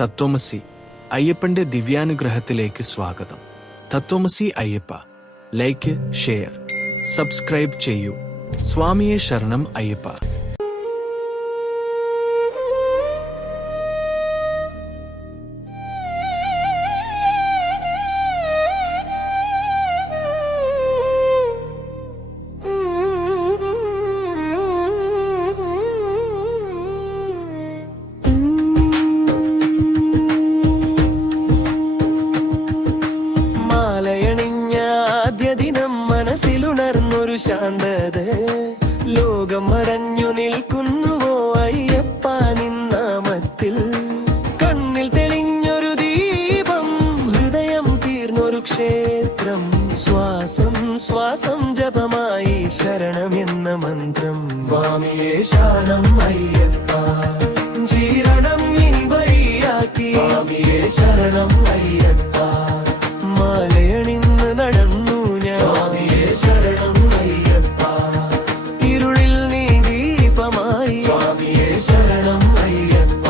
തത്വമസി അയ്യപ്പന്റെ ദിവ്യാനുഗ്രഹത്തിലേക്ക് സ്വാഗതം. തത്വമസി Ayyappa, like, share, subscribe ചെയ്യൂ. സ്വാമിയെ ശരണം അയ്യപ്പ. മനസ്സിലുണർന്നൊരു ശാന്തത, ലോകം മറഞ്ഞു നിൽക്കുന്നുവോ അയ്യപ്പ നിന്നാമത്തിൽ. കണ്ണിൽ തെളിഞ്ഞൊരു ദീപം, ഹൃദയം തീർന്നൊരു ക്ഷേത്രം. ശ്വാസം ശ്വാസം ജപമായി ശരണമെന്ന മന്ത്രം. സ്വാമിയെ ശരണം അയ്യപ്പ, ജീരണം ഇൻവഴിയാക്കി. സ്വാമിയെ ശരണം അയ്യപ്പ, മാലയണിന്ന് നടന്നു ഞാൻ. സ്വാമിയെ ശരണം അയ്യപ്പ, ഇരുളിൽ നീ ദീപമായി. സ്വാമിയെ ശരണം അയ്യപ്പ,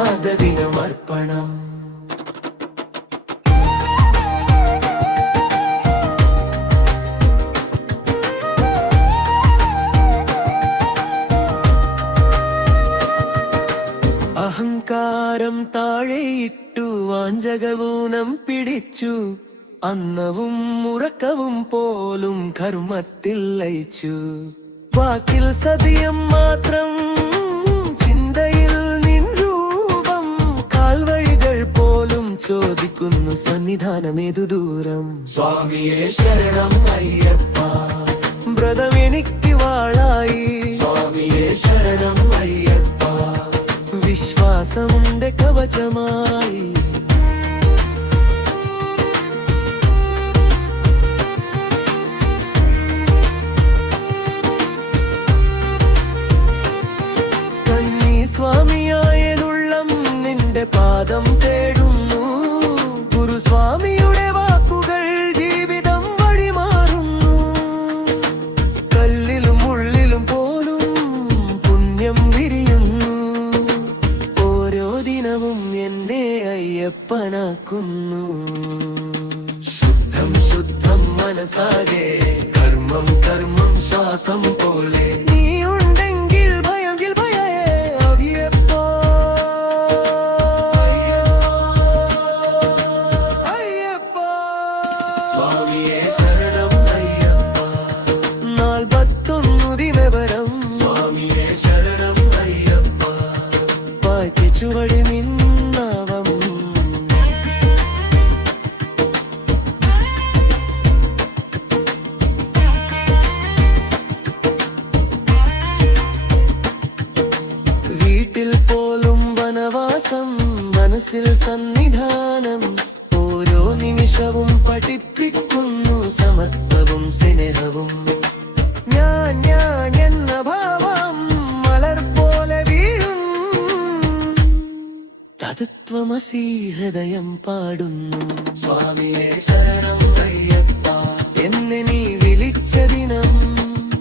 ആദദിനമർപ്പണം. അഹങ്കാരം താഴെയിട്ടു, വാഞ്ചകവൂനം പിടിച്ചു. അന്നവും ഉറക്കവും പോലും കർമ്മത്തിൽ ലയിച്ചു. വാക്കിൽ സത്യം മാത്രം, ചിന്തയിൽ നിൻ രൂപം. കാൽവഴികൾ പോലും ചോദിക്കുന്നു സന്നിധാനമേതു ദൂരം. സ്വാമിയെ ശരണം അയ്യപ്പ, വ്രതം എനിക്ക് വാളായി. സ്വാമിയെ ശരണം അയ്യപ്പ, വിശ്വാസമുണ്ട് കവചമായി. സ്വാമിയായനുള്ളം നിന്റെ പാദം തേടുന്നു. ഗുരുസ്വാമിയുടെ വാക്കുകൾ ജീവിതം വഴിമാറുന്നു. കല്ലിലും ഉള്ളിലും പോലും പുണ്യം വിരിയുന്നു. ഓരോ ദിനവും എന്നെ അയ്യപ്പനാക്കുന്നു. ശുദ്ധം ശുദ്ധം മനസാകെ, കർമ്മം കർമ്മം ശ്വാസം പോലെ. നീ ഉണ്ടെങ്കിൽ ഭയമെങ്കിൽ ഭയ. സ്വാമിയെ ശരണം അയ്യപ്പ, നാൽപത്തൊന്നുതിമെവരം. സ്വാമിയെ ശരണം അയ്യപ്പ, പായ്ക്കുവടി നിന്നാവം. വീട്ടിൽ പോലും വനവാസം, മനസ്സിൽ സന്നിധാനം. ഓരോ നിമിഷവും പഠിപ്പിക്കുന്നു സമത്വവും സ്നേഹവും. ഞാൻ ഞാൻ എന്ന ഭാവം മലർ പോലെ വീഴുന്നു. തത്വമസി ഹൃദയം പാടുന്നു. സ്വാമിയെ ശരണം അയ്യപ്പ, എന്നെ നീ വിളിച്ച ദിനം.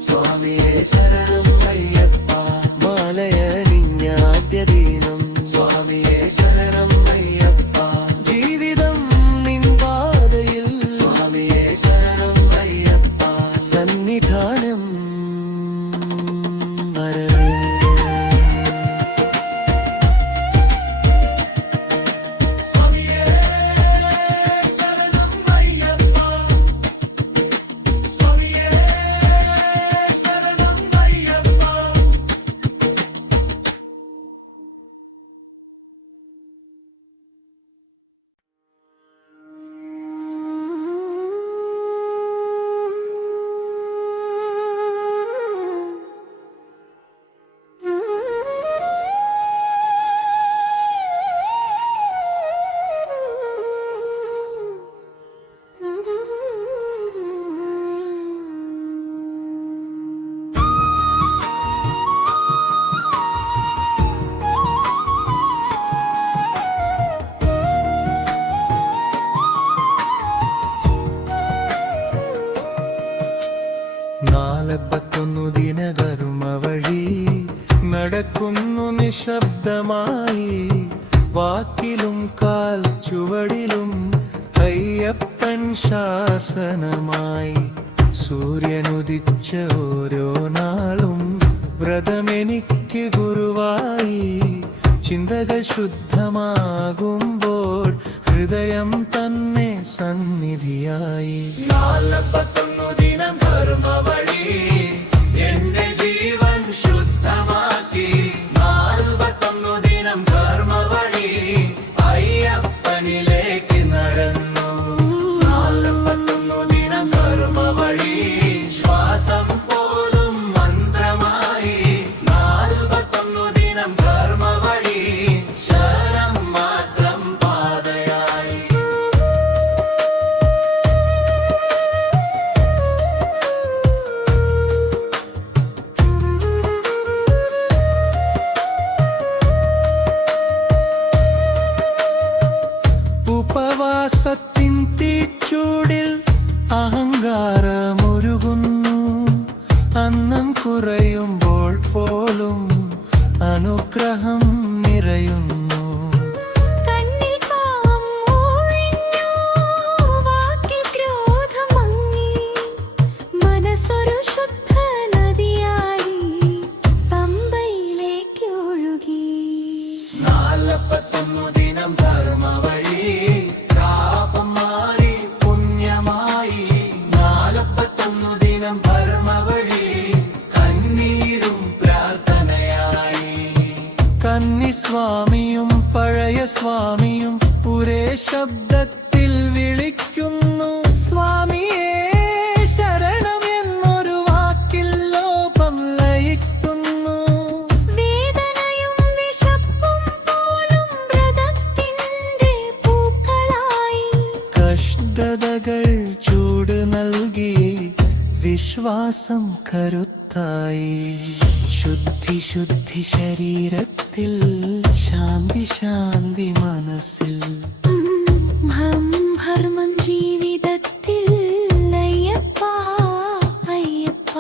സ്വാമിയെ ശരണം അയ്യപ്പ, മാലയണിഞ്ഞാദ്യ ദിനം. സ്വാമിയെ ശരണം അയ്യപ്പ, ജീവിതം നിൻ പാതയിൽ. സ്വാമിയെ ശരണം അയ്യപ്പ, സന്നിധാനം വരണം. സ്വാമിയെ ശരണം അയ്യപ്പ, സ്വാമിയെ ശരണം അയ്യപ്പ. വാക്കിലും കാൽ ചുവടിലും അയ്യപ്പൻ ശാസനമായി. സൂര്യനുദിച്ച ഓരോ നാളും വ്രതമെനിക്ക് ഗുരുവായി. ചിന്തകൾ ശുദ്ധമാകുമ്പോൾ ഹൃദയം തന്നെ സന്നിധിയായി. 41 ദിനം ധർമ്മ വഴി എന്റെ ജീവൻ ശുദ്ധമാക്കി. 41 ദിനം ധർമ്മ വഴി അയ്യപ്പനിലേക്ക് നടന്നു. 41 ദിനം ധർമ്മ വഴി ശ്വാസം പോലും മന്ത്രമായി. 41 ദിനം ധർമ്മ വഴി ശരണം മാത്രം പാതയായി. ഉപവാസത്തിൻ തീച്ചൂടിൽ അഹങ്കാരമൊരുകുന്നു. അന്നം കുറയുമ്പോൾ പോലും അനുഗ്രഹം നിറയുന്നു. കണ്ണിൽ പാവം ഒഴിഞ്ഞു, വാക്കിൽ ക്രോധം മങ്ങി. മനസ്സൊരു ശുദ്ധ നദിയായി പമ്പയിലേക്ക് ഒഴുകി. 41 ദിനം ധർമ്മ വഴി പാപം മാറി പുണ്യമായി. 41 ദിനം ധർമ്മ വഴി കണ്ണീരും പ്രാർത്ഥനയായി. കന്നിസ്വാമിയും പഴയ സ്വാമിയും ഒരേ ശബ്ദത്തിൽ വിളിക്കുന്നു. സ്വാമിയേ ശരണം എന്നൊരു വാക്കിൽ ലോപം ലയിക്കുന്നു. വേദനയും വിശപ്പും പോലും വ്രതത്തിൻ്റെ പൂക്കളായി. കഷ്ടതകൾ ചൂട് നൽകി വിശ്വാസം കരുത്തായി. ശുദ്ധി ശുദ്ധി ശരീരത്തിൽ ശാന്തി ശാന്തി മനസ്സിൽ. ധർമ്മം ജീവിതത്തിൽ അയ്യപ്പ അയ്യപ്പ.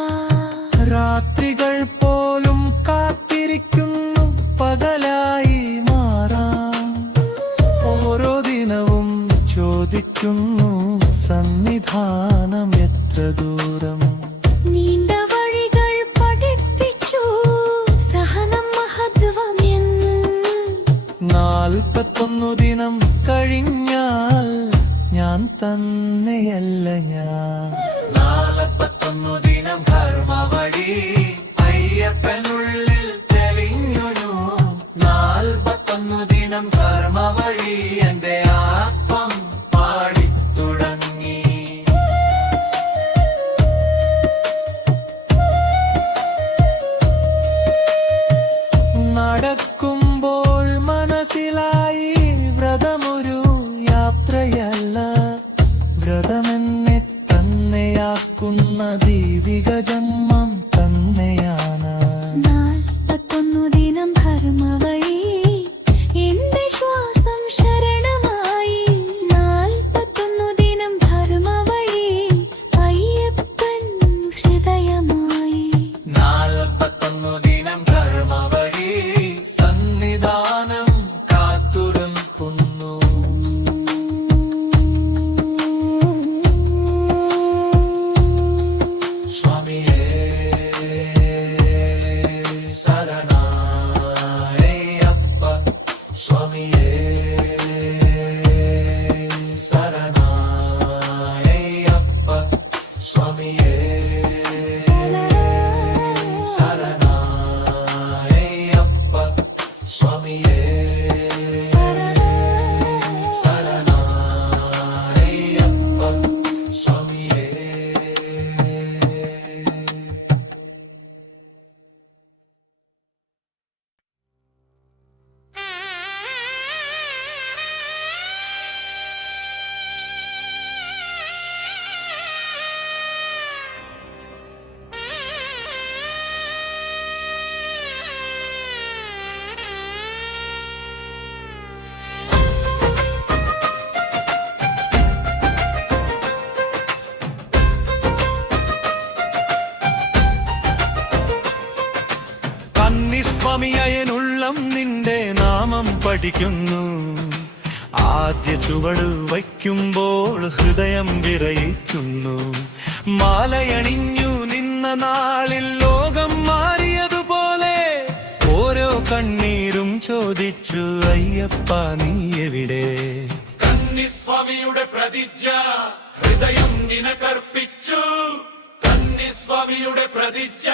രാത്രികൾ പോലും കാത്തിരിക്കുന്നു പകലായി മാറാം. ഓരോ ദിനവും ചോദിക്കുന്നു സന്നിധാനം എത്ര ദൂരം. നീണ്ട വഴികൾ പഠിപ്പിച്ചു സഹനം മഹത്വം എന്ന്. 41 ദിനം കഴിഞ്ഞാൽ ഞാൻ തന്നെയല്ല ഞാൻ. 41 ദിനം ധർമ്മ വഴി അയ്യപ്പനുള്ളിൽ തെളിഞ്ഞു. 41 ദിനം ധർമ്മ വഴി എന്റെ ആത്മം പാടിത്തുടങ്ങി. നടക്കുമ്പോൾ മനസ്സിലായി വ്രതമൊരു യാത്രയല്ല. വ്രതമെന്നെ തന്നെയാക്കുന്ന ദൈവിക ജന്മം തന്നെയാണ്. 41 ദിനം ധർമ്മ വഴി എന്റെ ശ്വാസം ശരണമായി. 41 ദിനം ധർമ്മ വഴി അയ്യപ്പൻ ഹൃദയമായി. 41 ദിനം ധർമ്മ വഴി സന്നിധാനം കാത്തുരക്കുന്നു. സ്വാമിയേ ശരണായപ്പ. സ്വാമിയേ ശരണായപ്പ. സ്വാമിയേ ശരണായപ്പ. സ്വാമിയേ ശരണായപ്പ. സ്വാമിയേ. സ്വാമിയനുള്ളം നിന്റെ നാമം പഠിക്കുന്നു. ആദ്യ ചുവട് വയ്ക്കുമ്പോൾ ഹൃദയം വിറയിക്കുന്നു. മാലയണിഞ്ഞു നിന്ന നാളിൽ ലോകം മാറിയതുപോലെ ഓരോ കണ്ണീരും ചോദിച്ചു, അയ്യപ്പ നീ എവിടെ? കന്നിസ്വാമിയുടെ പ്രതിജ്ഞ ഹൃദയം നിനക്കർപ്പിച്ചു. കന്നിസ്വാമിയുടെ പ്രതിജ്ഞ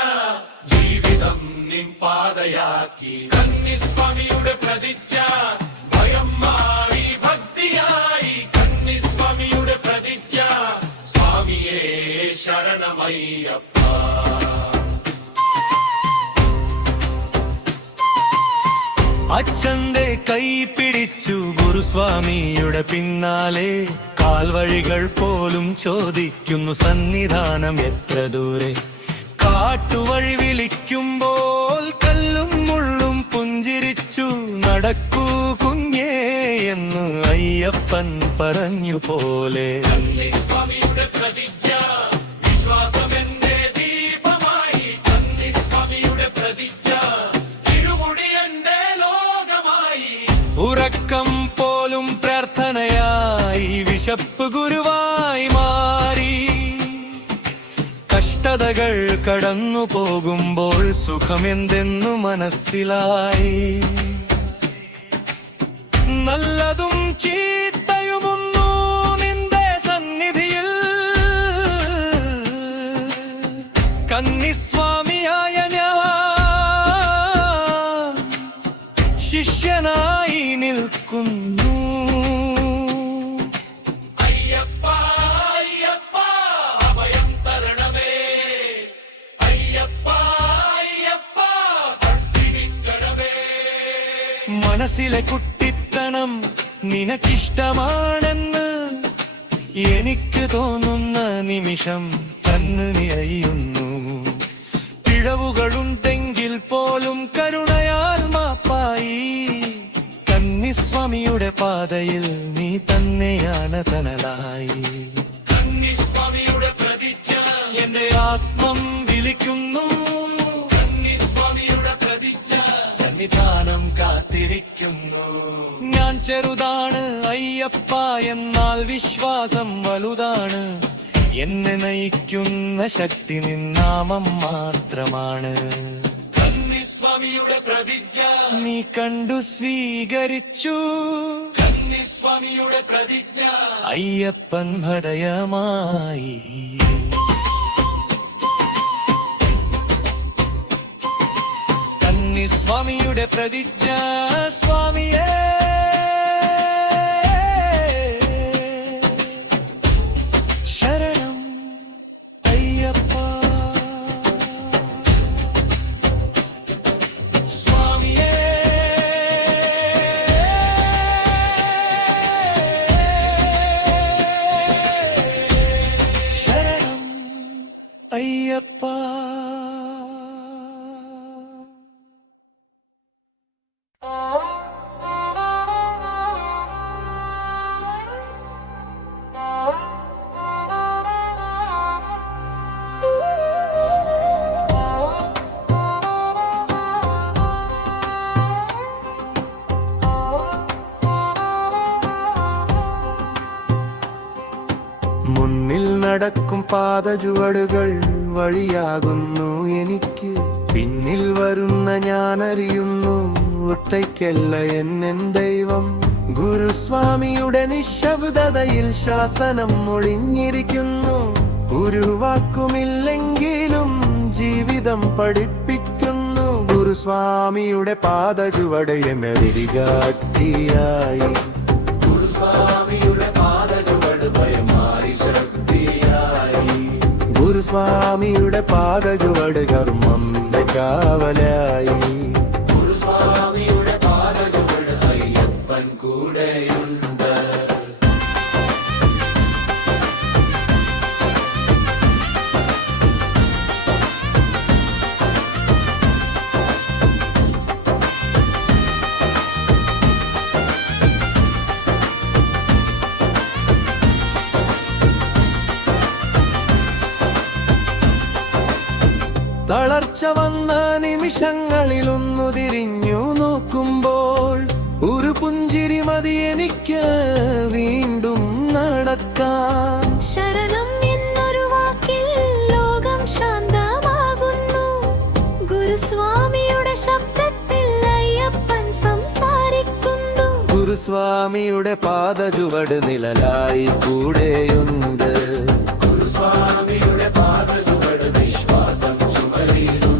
ജീവിതം നിൻ പാതയാക്കി. കന്നിസ്വാമിയുടെ പ്രതിജ്ഞ ഭയം മാറി ഭക്തിയായി. കന്നിസ്വാമിയുടെ പ്രതിജ്ഞ സ്വാമിയേ ശരണമയ്യപ്പ. അച്ഛന്റെ കൈ പിടിച്ചു ഗുരുസ്വാമിയുടെ പിന്നാലെ, കാൽവഴികൾ പോലും ചോദിക്കുന്നു സന്നിധാനം എത്ര ദൂരെ. കാട്ടുവഴി വിളിക്കുമ്പോൾ കല്ലും മുള്ളും പുഞ്ചിരിച്ചു, നടക്കൂ കുഞ്ഞേ എന്ന് അയ്യപ്പൻ പറഞ്ഞു പോലെ. കന്നിസ്വാമിയുടെ പ്രതിജ്ഞ വിശ്വാസമെന്റെ ദീപമായി. കന്നിസ്വാമിയുടെ പ്രതിജ്ഞ ഇരുമുടി എന്റെ ലോകമായി. ഉറക്കം പോലും പ്രാർത്ഥനയായി, വിശപ്പ് ഗുരുവായി മാറി. കഷ്ടതകൾ കടന്നു പോകുമ്പോൾ സുഖമെന്തെന്നു മനസ്സിലായി. നല്ലതും ചീത്തയുമൊന്നു നിന്റെ സന്നിധിയിൽ, കന്നിസ്വാമിയായ ഞാൻ ശിഷ്യനായി നിൽക്കുന്നു. അയ്യപ്പ അയ്യപ്പ അഭയം തരണമേ. അയ്യപ്പ അയ്യപ്പ ഭക്തിക്കണമേ. മനസ്സിലെ കുട്ടിത്തനം നിനക്കിഷ്ടമാണെന്ന് എനിക്ക് തോന്നുന്ന നിമിഷം തന്നു നിറയുന്നു. പിഴവുകളുണ്ടെങ്കിൽ പോലും കരുണയാൽ മാപ്പായി. കന്നിസ്വാമിയുടെ പാതയിൽ നീ തന്നെയാണ് തണലായി. കന്നിസ്വാമിയുടെ പ്രതിജ്ഞ എന്റെ ആത്മം വിളിക്കുന്നു. കന്നിസ്വാമിയുടെ പ്രതിജ്ഞ സന്നിധാനം കാത്തിരിക്കുന്നു. ഞാൻ ചെറുതാണ് അയ്യപ്പ, എന്നാൽ വിശ്വാസം വലുതാണ്. എന്നെ നയിക്കുന്ന ശക്തി നിന്നാമം മാത്രമാണ്. കന്നിസ്വാമിയുടെ പ്രതിജ്ഞ നീ കണ്ടു സ്വീകരിച്ചു കന്നിസ്വാമിയുടെ പ്രതിജ്ഞ അയ്യപ്പൻ ഹൃദയമായി. കന്നിസ്വാമിയുടെ പ്രതിജ്ഞ സ്വാമിയേ ശരണം അയ്യപ്പ. സ്വാമിയേ ശരണം അയ്യപ്പ. മുന്നിൽ നടക്കും പാദചുവടുകൾ വഴിയാകുന്നു എനിക്ക്. പിന്നിൽ വരുന്ന ഞാനറിയുന്നു ഒറ്റയ്ക്കല്ല എന്നെൻ ദൈവം. ഗുരുസ്വാമിയുടെ നിശബ്ദതയിൽ ശാസനം ഒളിഞ്ഞിരിക്കുന്നു. ഒരു വാക്കുമില്ലെങ്കിലും ജീവിതം പഠിപ്പിക്കുന്നു. ഗുരുസ്വാമിയുടെ പാദചുവട് എന്നെ തിരികാട്ടിയായി. ഗുരുസ്വാമിയുടെ പാദചുവട് ഭയമാറി ശക്തിയായി. ഗുരുസ്വാമിയുടെ പാദചുവട് കർമ്മന്റെ കാവലായി. ഗുരുസ്വാമിയുടെ പാദചുവട് അയ്യപ്പൻ കൂടെയുണ്ട്. തളർച്ച വന്ന നിമിഷങ്ങളിലൊന്നു തിരിഞ്ഞു നോക്കുമ്പോൾ ഒരു പുഞ്ചിരി മതി എനിക്ക് വീണ്ടും നടക്കാൻ. ശരണം എന്നൊരു വാക്കിൽ ലോകം ശാന്തമാകുന്നു. ഗുരുസ്വാമിയുടെ ശബ്ദത്തിൽ അയ്യപ്പൻ സംസാരിക്കുന്നു. ഗുരുസ്വാമിയുടെ പാദചുവട് നിഴലായി കൂടെയുണ്ട്. ഗുരുസ്വാമിയുടെ പാദചുവട് വിശ്വാസം ചുമലിലുണ്ട്.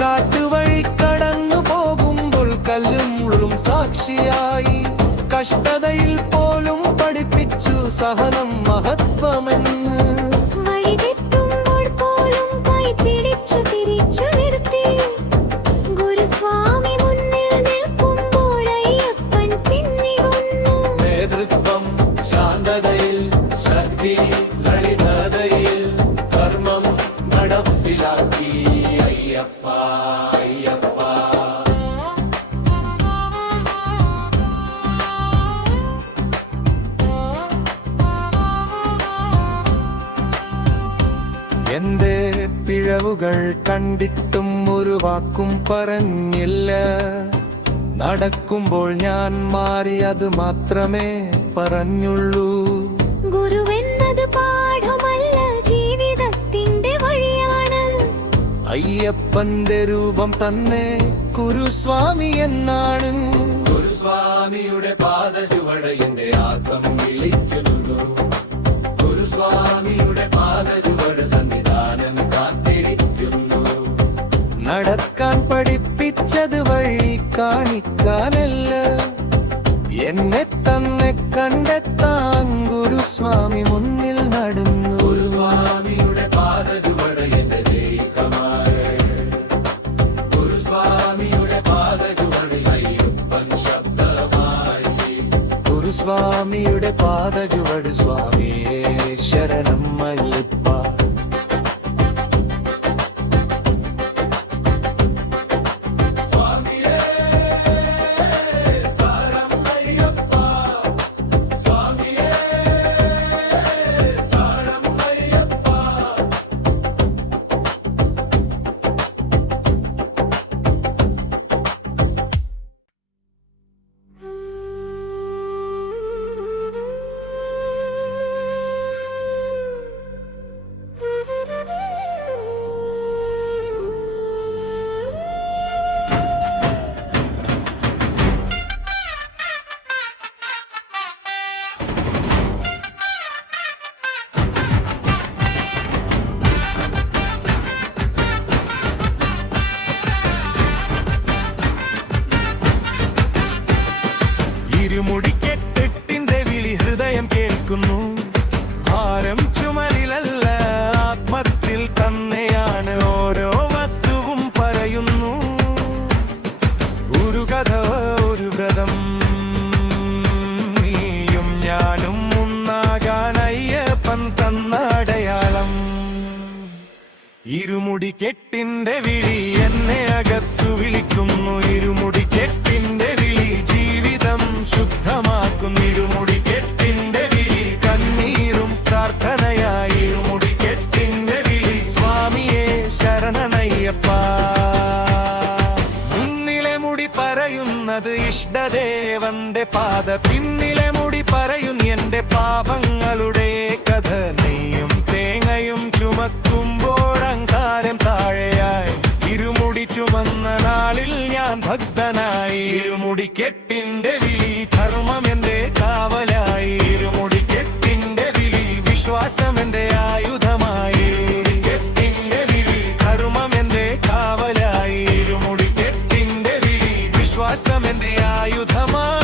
കാറ്റുവഴി കടന്നു പോകുമ്പോൾ കല്ലും മുള്ളും സാക്ഷിയായി. കഷ്ടതയിൽ പോലും പഠിപ്പിച്ചു സഹനം മഹത്വമെന്ന്. വഴിതെറ്റുമ്പോൾ പോലും കൈപിടിച്ചു തിരിച്ചു നിർത്തി. ഗുരുസ്വാമി മുന്നിൽ നിൽക്കുമ്പോൾ അയ്യപ്പൻ പിന്നികൊന്നു. നേതൃത്വം ശാന്തതയിൽ, ശക്തി ലളിതതയിൽ, കർമ്മം നടപ്പിലാക്കി അയ്യപ്പ അയ്യപ്പ. എന്റെ പിഴവുകൾ കണ്ടിട്ടും ഒരു വാക്കും പറഞ്ഞില്ല. നടക്കുമ്പോൾ ഞാൻ മാറി, അത് മാത്രമേ പറഞ്ഞുള്ളൂ. ഗുരുവെന്നത് പാഠമല്ല, ജീവിതത്തിന്റെ വഴിയാണ്. അയ്യപ്പന്റെ രൂപം തന്നെ ഗുരുസ്വാമി എന്നാണ്. ഗുരുസ്വാമിയുടെ പാദചുവട് എന്റെ ആത്മം വിളിക്കുന്നു. ഗുരുസ്വാമിയുടെ പാദചുവട് സന്നിധാനം കാത്തിരിക്കുന്നു. നടക്കാൻ പഠിപ്പിച്ചത് വഴി കാണിക്കാനല്ല, എന്നെ തന്നെ കണ്ടെത്താൻ ഗുരുസ്വാമി മുന്നിൽ നടന്നു. ഗുരുസ്വാമിയുടെ പാദചുവട് എന്റെ ജയിക്കമാര്. ഗുരുസ്വാമിയുടെ പാദചുവട് അയ്യപ്പൻ ശബ്ദമായി. ഗുരുസ്വാമിയുടെ പാദചുവട് സ്വാമിയേ ശരണം അയ്യപ്പ. ഇരുമുടിക്കെട്ടിന്റെ വിളി ഹൃദയം കേൾക്കുന്നു. ഭാരം ചുമലിലല്ല, ആത്മത്തിൽ തന്നെയാണ് ഓരോ വസ്തുവും പറയുന്നു. ഒരു കഥ ഒരു വ്രതം, നീയും ഞാനും ഒന്നാകാൻ അയ്യപ്പൻ തന്ന അടയാളം. ഇരുമുടിക്കെട്ടിന്റെ വിളി എന്നെ അകത്തു വിളിക്കുന്നു. ഇരുമുടിക്കെട്ടിന്റെ വിളി ജീവിതം ശുദ്ധമാക്കുന്നു. ഇരുമുടിക്കെട്ടിന്റെ വിളി കണ്ണീരും പ്രാർത്ഥനയായി. ഇരുമുടിക്കെട്ടിന്റെ വിളി സ്വാമിയെ ശരണനയ്യപ്പ. മുന്നിലെ മുടി പറയുന്നത് ഇഷ്ടദേവന്റെ പാത, പിന്നിലെ മുടി പറയും എന്റെ പാപങ്ങളുടെ കഥ. നെയ്യും തേങ്ങയും ചുമക്കുമ്പോൾ അങ്കാരം താഴെയായി. ഇരുമുടി ചുമന്ന നാളിൽ ഞാൻ ഭക്തനായി. ഇരുമുടിക്കെട്ടിന്റെ വിളി ധർമ്മം എന്റെ കാവലായി. ഇരുമുടിക്കെട്ടിന്റെ വിളി വിശ്വാസം എന്റെ ആയുധമായി. ഇരുമുടിക്കെട്ടിന്റെ വിളി ധർമ്മം എന്റെ കാവലായി. ഇരുമുടിക്കെട്ടിന്റെ വിളി വിശ്വാസം എന്റെ ആയുധമായി.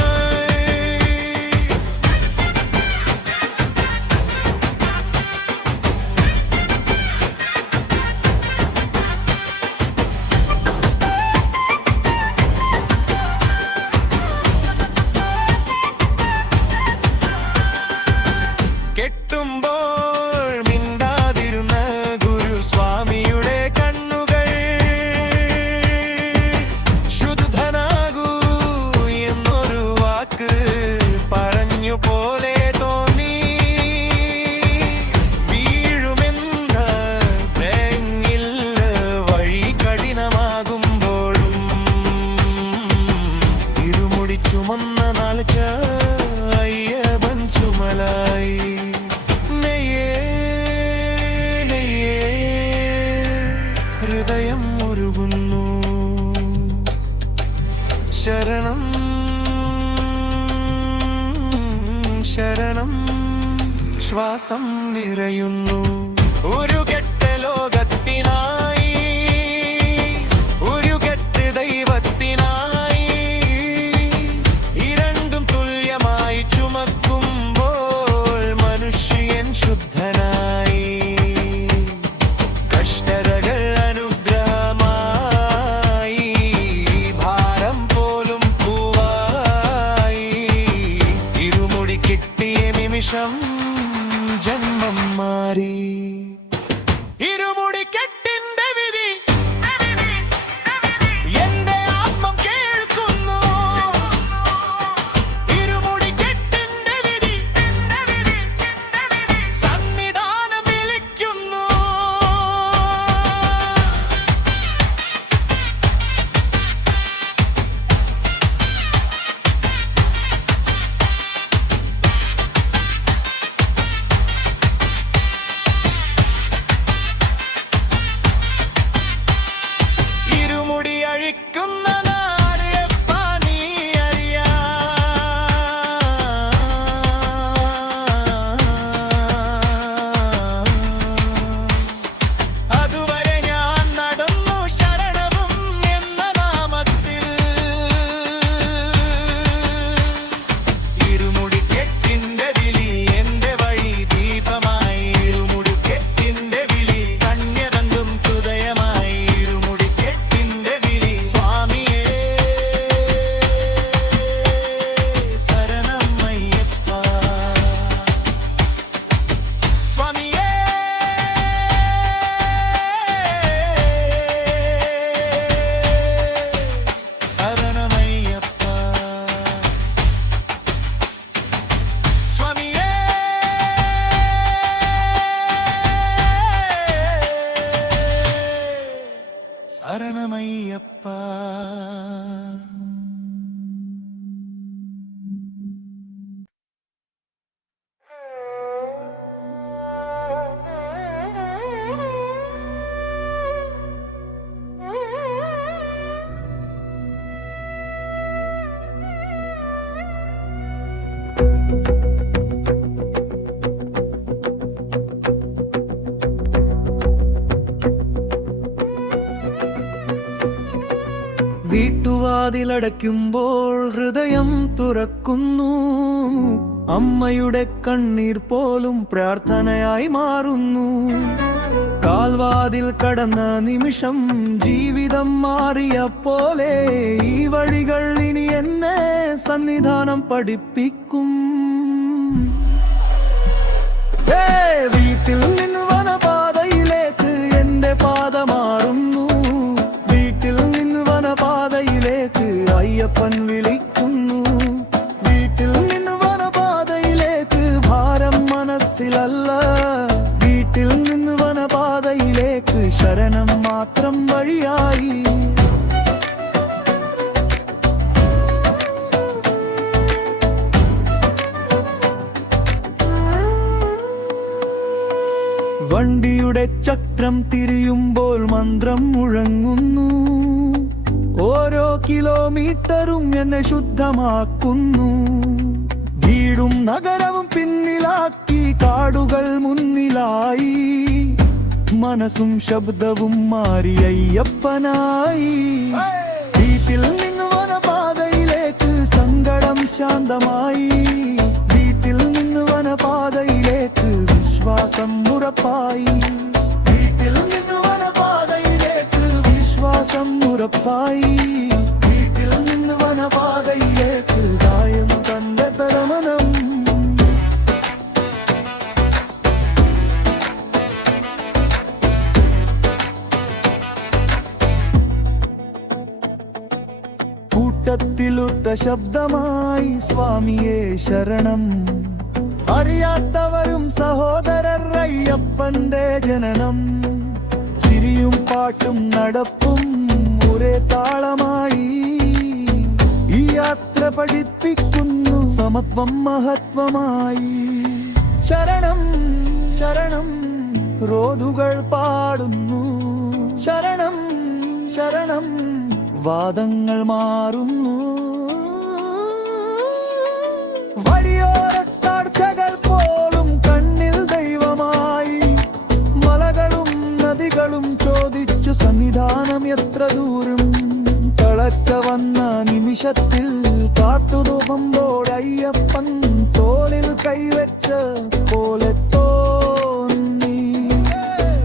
കെട്ടുമ്പോൾ മിണ്ടാതിരുന്ന ഗുരുസ്വാമിയുടെ കണ്ണുകൾ ശുദ്ധനാകൂ എന്നൊരു വാക്ക് പറഞ്ഞു പോലെ തോന്നി. വീഴുമെന്ന ഭയങ്ങിൽ വഴി കഠിനമാകുമ്പോഴും ഇരുമുടി ചുമന്ന നാൾച്ച അയ്യപ്പൻ ചുമലായി. ഹൃദയം മുരുകുന്നു. ശരണം ശരണം ശ്വാസം നിറയുന്നു. ഒരു കെട്ട ലോകത്തിനായി, ഒരു കെട്ട് ദൈവത്തിനായി, ഇരണ്ടും തുല്യമായി ചുമക്കുമ്പോൾ മനുഷ്യൻ ശുദ്ധനായി. കഷ്ടതകൾ അനുഗ്രഹമായി, ഭാരം പോലും പൂവായി. ഇരുമുടി കിട്ടിയ നിമിഷം ജന്മം മാറി. ഇരുമുടി കെട്ടിന്റെ വിധി എന്റെ ആത്മം കേൾക്കുന്നു. ഇരുമുടി കെട്ടിന്റെ വിധി സന്നിധാനം വിളിക്കുന്നു. ഇരുമുടി അഴിക്കുന്ന നാരയപ്പ നീ അറിയാ. അതുവരെ ഞാൻ നടന്നു ശരണവും എന്ന നാമത്തിൽ. ഇരുമുടി കെട്ടിന്റെ വിളി എന്റെ വഴി ദീപമായി. ഇരുമുടി കെട്ടിന്റെ വിളി കണ്യരണ്ടും ഹൃദയമായി. ഇരുമുടി കെട്ടിന്റെ വിളി സ്വാമിയേ ശരണം അയ്യപ്പ. സ്വാമിയേ ശരണമയ്യപ്പ. സ്വാമിയേ ശരണമയ്യപ്പ. വീട്ടുവാതിലടയ്ക്കുമ്പോൾ ഹൃദയം തുറക്കുന്നു. അമ്മയുടെ കണ്ണീർ പോലും പ്രാർത്ഥനയായി മാറുന്നു. കാൽവാതിൽ കടന്ന നിമിഷം ജീവിതം മാറിയ പോലെ ഈ വഴികൾ ഇനി എന്നെ സന്നിധാനം പഠിപ്പിക്കും. വീട്ടിൽ നിന്ന് വനപാതയിലേക്ക് എന്റെ പാത മാറുന്നു. വീട്ടിൽ നിന്ന് വനപാതയിലേക്ക് അയ്യപ്പൻ വിളിക്കുന്നു. വീട്ടിൽ നിന്ന് വനപാതയിലേക്ക് ഭാരം മനസ്സിലല്ല. വീട്ടിൽ നിന്ന് വനപാതയിലേക്ക് ശരണം മാത്രം വഴിയായി. വണ്ടിയുടെ ചക്രം തിരിയുമ്പോൾ മന്ത്രം മുഴങ്ങുന്നു. ഓരോ കിലോമീറ്ററും എന്നെ ശുദ്ധമാക്കുന്നു. വീടും നഗരവും പിന്നിലാക്കി കാടുകൾ മുന്നിലായി. മനസ്സും ശബ്ദവും മാറി അയ്യപ്പനായി. വീട്ടിൽ നിന്ന് വനപാതയിലേക്ക് സങ്കടം ശാന്തമായി. വീട്ടിൽ നിന്ന് വനപാതയിലേക്ക് വിശ്വാസം ഉറപ്പായി. വീട്ടിൽ നിന്ന് വനപാതയിലേക്ക് വിശ്വാസം ഉറപ്പായി. വീട്ടിൽ നിന്ന് വനപാതയിലേക്ക് ദായം തന്റെ തരമനം. ശബ്ദമായി സ്വാമിയേ ശരണം. അറിയാത്തവരും സഹോദരർ അയ്യപ്പന്റെ ജനനം. ചിരിയും പാട്ടും നടപ്പും ഒരേ താളമായി ഈ യാത്ര പഠിപ്പിക്കുന്നു സമത്വം മഹത്വമായി. ശരണം ശരണം റോദുകൾ പാടുന്നു. ശരണം ശരണം വാദങ്ങൾ മാറുന്നു. വഴിയോരത്താഴ്ചകൾ പോലും കണ്ണിൽ ദൈവമായി. മലകളും നദികളും ചോദിച്ചു സന്നിധാനം എത്ര ദൂരം. തളർച്ച വന്ന നിമിഷത്തിൽ കാത്തുരൂപമ്പോടെ അയ്യപ്പൻ തോളിൽ കൈവച്ച പോലെ തോന്നി.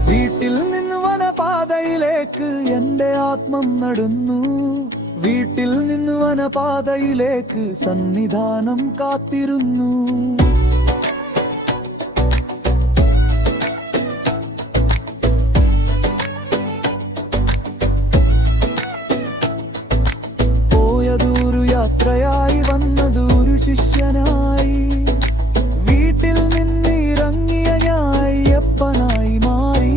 വീട്ടിൽ നിന്ന് വനപാതയിലേക്ക് എന്റെ ആത്മം നടന്നു. വീട്ടിൽ നിന്ന് വനപാതയിലേക്ക് സന്നിധാനം കാത്തിരുന്നു. പോയതൊരു യാത്രയായി വന്നതൊരു ശിഷ്യനായി. വീട്ടിൽ നിന്നിറങ്ങിയ ഞാൻ അയ്യപ്പനായി മാറി.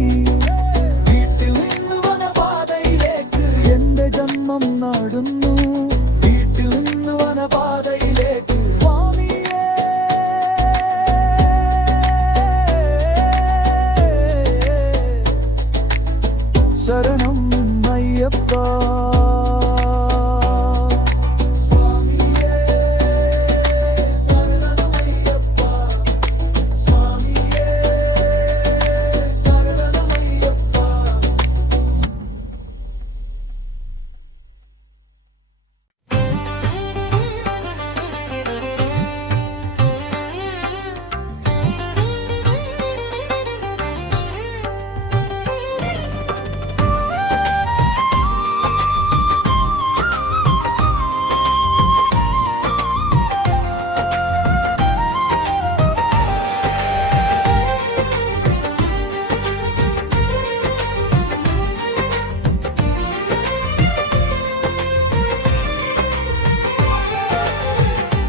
വീട്ടിൽ നിന്ന് വനപാതയിലേക്ക് എന്റെ ജന്മം നടന്നു. വീട്ടിൽ നിന്ന് വനപാതയിലേക്ക് സ്വാമിയേ ശരണം അയ്യപ്പ.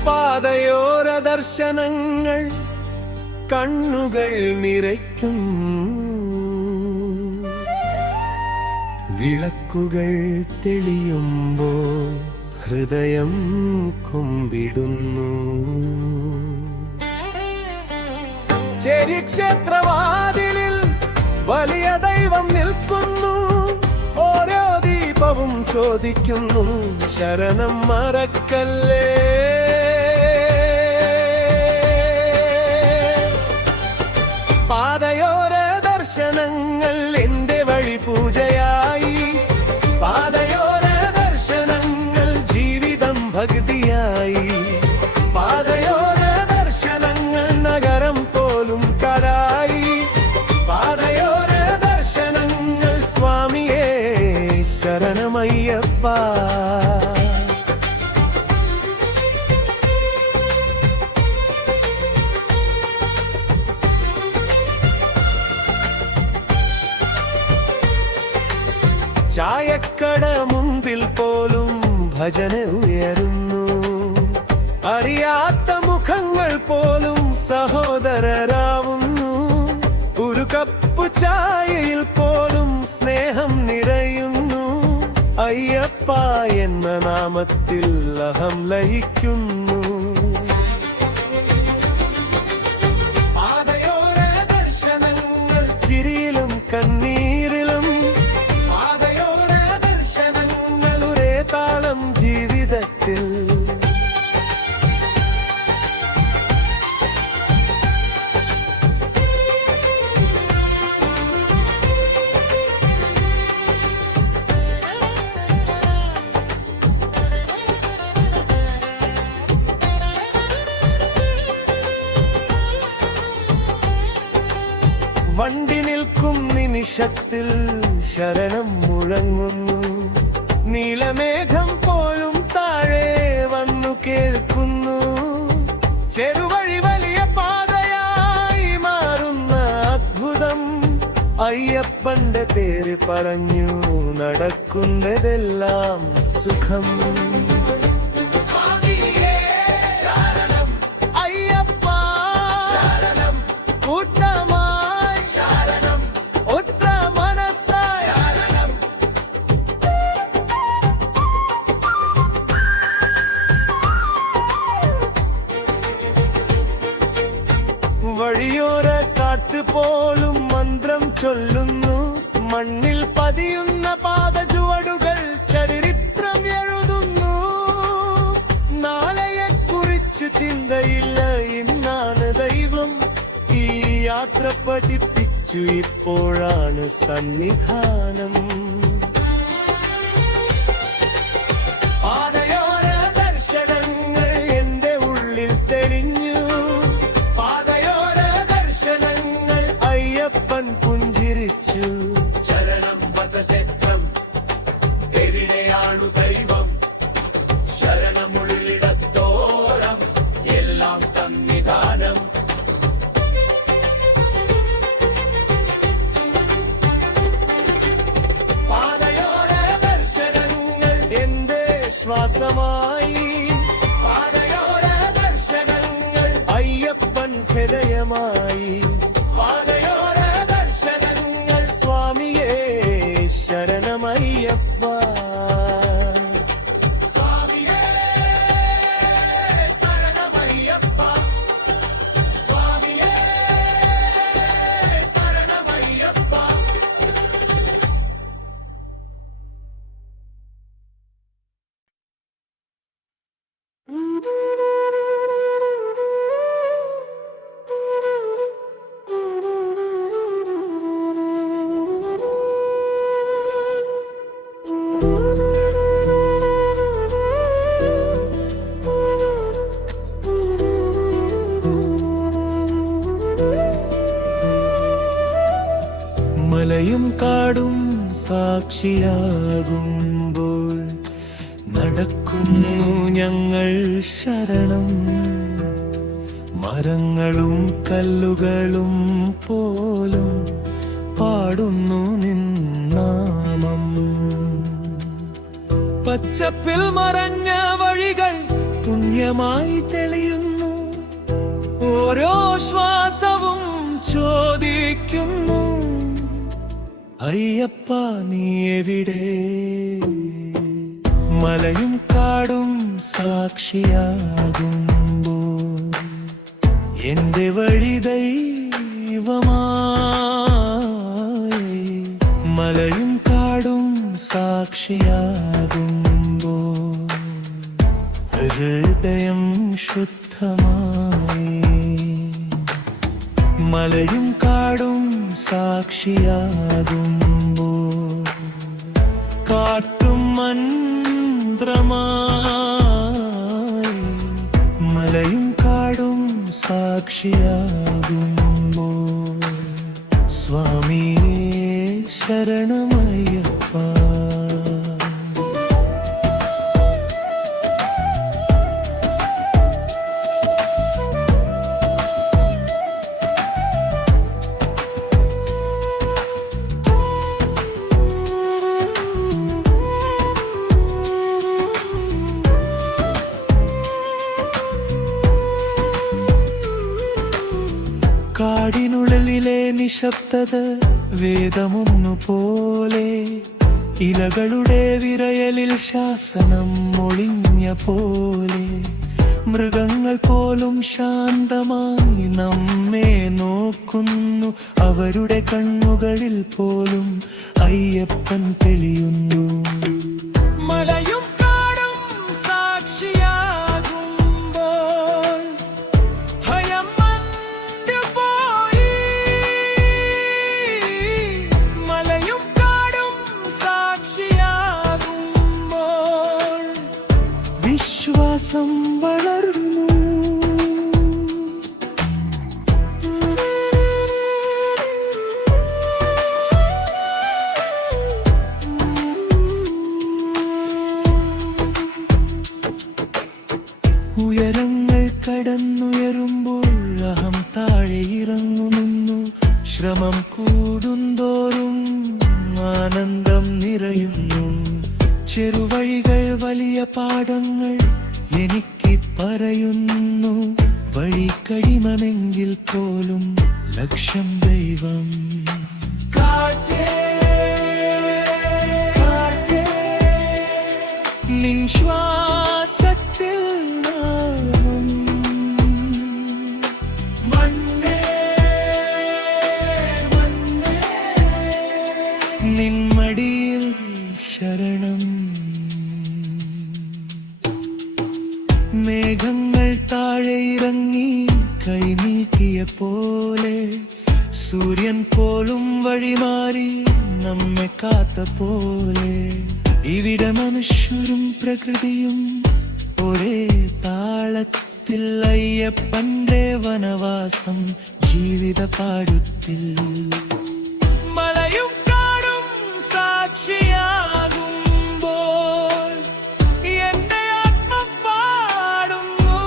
പാതയോര ദർശനങ്ങൾ കണ്ണുകൾ നിറയ്ക്കും. വിളക്കുകൾ തെളിയുമ്പോൾ ഹൃദയം കുമ്പിടുന്നു. ചെരിക്ഷേത്രവാതിലിൽ വലിയ ദൈവം നിൽക്കുന്നു. ഓരോ ദീപവും ചോദിക്കുന്നു ശരണം മറക്കല്ലേ. പാതയോര ദർശനങ്ങൾ എന്റെ വഴി പൂജയായി. പാതയോര ദർശനങ്ങൾ ജീവിതം ഭക്തിയായി. പാതയോര ദർശനങ്ങൾ നഗരം പോലും കരായി. പാതയോര ദർശനങ്ങൾ സ്വാമിയേ ശരണമയ്യപ്പ. ചായക്കട മുമ്പിൽ പോലും ഭജന ഉയരുന്നു. അറിയാത്ത മുഖങ്ങൾ പോലും സഹോദരരാവുന്നു. ഒരു കപ്പ് ചായയിൽ പോലും സ്നേഹം നിറയുന്നു. അയ്യപ്പ എന്ന നാമത്തിൽ അഹം ലയിക്കുന്നു. പാതയോര ദർശനങ്ങൾ ചിരിയിലും കണ്ണീരിലും. പാതയോര ദർശനങ്ങൾ ഒരേ താളം ജീവിതത്തിൽ. വണ്ടി നിൽക്കും നിമിഷത്തിൽ ശരണം മുഴങ്ങുന്നു. നീലമേഘം പോലും താഴെ വന്നു കേൾക്കുന്നു. ചെറുവഴി വലിയ പാതയായി മാറുന്ന അത്ഭുതം. അയ്യപ്പന്റെ പേര് പറഞ്ഞു നടക്കുന്നതെല്ലാം സുഖം. വഴിയോര കാറ്റ് പോലും മന്ത്രം ചൊല്ലുന്നു. മണ്ണിൽ പതിയുന്ന പാദചുവടുകൾ ചരിത്രം എഴുതുന്നു. നാളെയെക്കുറിച്ച് ചിന്തയില്ല, ഇന്നാണ് ദൈവം ഈ യാത്ര പഠിപ്പിച്ചു. ഇപ്പോഴാണ് സന്നിധാനം. പാതയോര ദർശനങ്ങൾ എന്റെ ഉള്ളിൽ തെളിഞ്ഞു. പാതയോര ദർശനങ്ങൾ അയ്യപ്പൻ പുഞ്ചിരിച്ചു. ശരണം പദക്ഷേത്രം എവിടെയാണു ദൈവം, ശരണമുള്ളിടത്തോളം എല്ലാം സന്നിധാനം. പാതയോര ദർശനങ്ങൾ എന്റെ ശ്വാസമായി. പാതയോര ദർശനങ്ങൾ അയ്യപ്പൻ ഹൃദയമായി. പാതയോര ദർശനങ്ങൾ സ്വാമിയേ ശരണമയ്യപ്പ. സ്വാമിയേ ശരണമയ്യപ്പ. സ്വാമിയേ ശരണമയ്യപ്പ. മലയും കാടും സാക്ഷിയാകുമ്പോൾ നടക്കുന്നു ഞങ്ങൾ ശരണം. മരങ്ങളും കല്ലുകളും പോലും പാടുന്നു നിന്നാമം. പച്ചപ്പിൽ മറഞ്ഞ വഴികൾ പുണ്യമായി തെളിയുന്നു. ഓരോ ശ്വാസവും ചോദിക്കുന്നു, അയ്യപ്പ നീ എവിടെ? മലയും കാടും സാക്ഷിയാകുമ്പോൾ എന്റെ വഴി ദൈവമായി. മലയും കാടും സാക്ഷിയാകുമ്പോൾ ഹൃദയം ശുദ്ധമായി. മലയും കാടും സാക്ഷിയാകുമ്പോൾ കാട്ടും മന്ത്രമായി. മലയും കാടും സാക്ഷിയാകുമ്പോൾ സ്വാമിയേ ശരണമയ്യപ്പ. കാടിനുള്ളിലെ നിശബ്ദത വേദമൊന്നു പോലെ, ഇലകളുടെ വിരയലിൽ ശാസനം ഒളിഞ്ഞ പോലെ, മൃഗങ്ങൾ പോലും ശാന്തമായി നമ്മെ നോക്കുന്നു. അവരുടെ കണ്ണുകളിൽ പോലും അയ്യപ്പൻ തെളിയുന്നു. മലയും കാടും സാക്ഷിയാകുമ്പോൾ ഭയം പോയി. മലയും കാടും സാക്ഷിയാകുമ്പോൾ വിശ്വാസം വളർന്നു. ഉയരങ്ങൾ കടന്നുയരുമ്പോൾ അഹം താഴെ ഇറങ്ങു നിന്നു. ശ്രമം കൂടുന്തോറും ആനന്ദം നിറയുന്നു. ചെറുവഴികൾ വലിയ പാഠങ്ങൾ എനിക്ക് പറയുന്നു. വഴി കഠിനമെങ്കിൽ പോലും ലക്ഷ്യം ദൈവം. കാറ്റേ കാറ്റേ നിൻ ശ്വാസത്തിൽ നാമം. മണ്ണേ കൈനീട്ടിയ പോലെ സൂര്യൻ പോലും വഴിമാറി നമ്മെ കാത്ത പോലെ ഇവിടെ മനുഷ്യരും പ്രകൃതിയും ഒരേ താളത്തിൽ അയ്യപ്പന്റെ വനവാസം ജീവിത പാടുത്തിൽ മലയും കാടും സാക്ഷിയാകുമ്പോൾ എന്റെ ആത്മ പാടുന്നു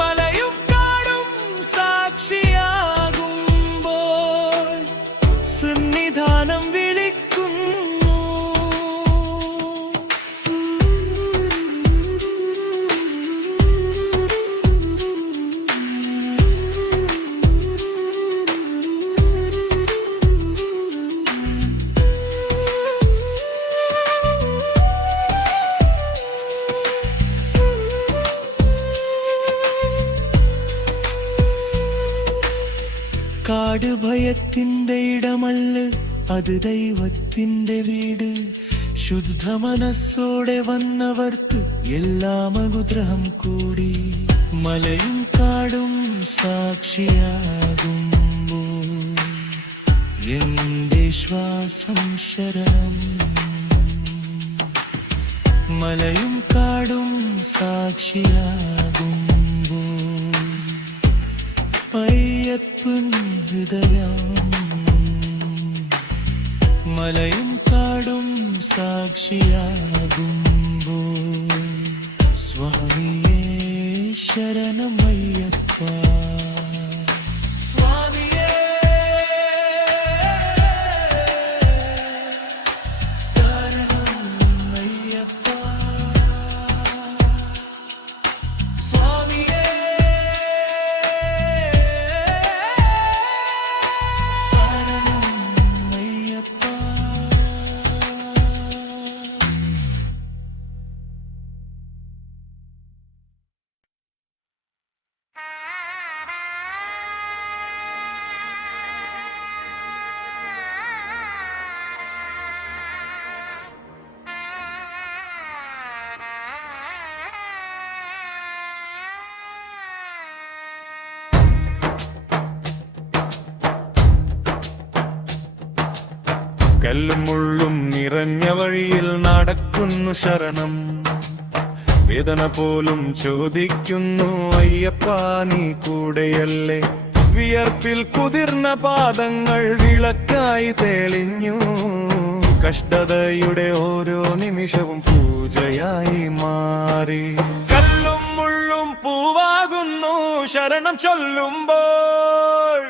മലയും കാടും സാക്ഷിയാകുമ്പോൾ സന്നിധാനം വിളിക്കുന്നു കാട് ഭയത്തിന്റെ ഇടമല്ല അത് ദൈവത്തിന്റെ വീട് ശുദ്ധ മനസ്സോടെ വന്നവർക്ക് എല്ലാം അനുഗ്രഹം കൂടി മലയും കാടും സാക്ഷിയാകുമ്പോൾ എന്റെ ശ്വാസം ശരണം മലയും കാടും സാക്ഷിയാകുമ്പോൾ അയ്യപ്പൻ ഹൃദയം മലയും കാടും സാക്ഷിയാകുമ്പോൾ സ്വാമിയേ ശരണമയ്യപ്പ സ്വാമിയേ ശരണമയ്യപ്പ സ്വാമിയേ കല്ലും മുള്ളും നിറഞ്ഞ വഴിയിൽ നടക്കുന്നു ശരണം വേദന പോലും ചോദിക്കുന്നു അയ്യപ്പ നീ കൂടെയല്ലേ വിയർപ്പിൽ കുതിർന്ന പാദങ്ങൾ വിളക്കായി തെളിഞ്ഞു കഷ്ടതയുടെ ഓരോ നിമിഷവും പൂജയായി മാറി കല്ലും മുള്ളും പൂവാകുന്നു ശരണം ചൊല്ലുമ്പോൾ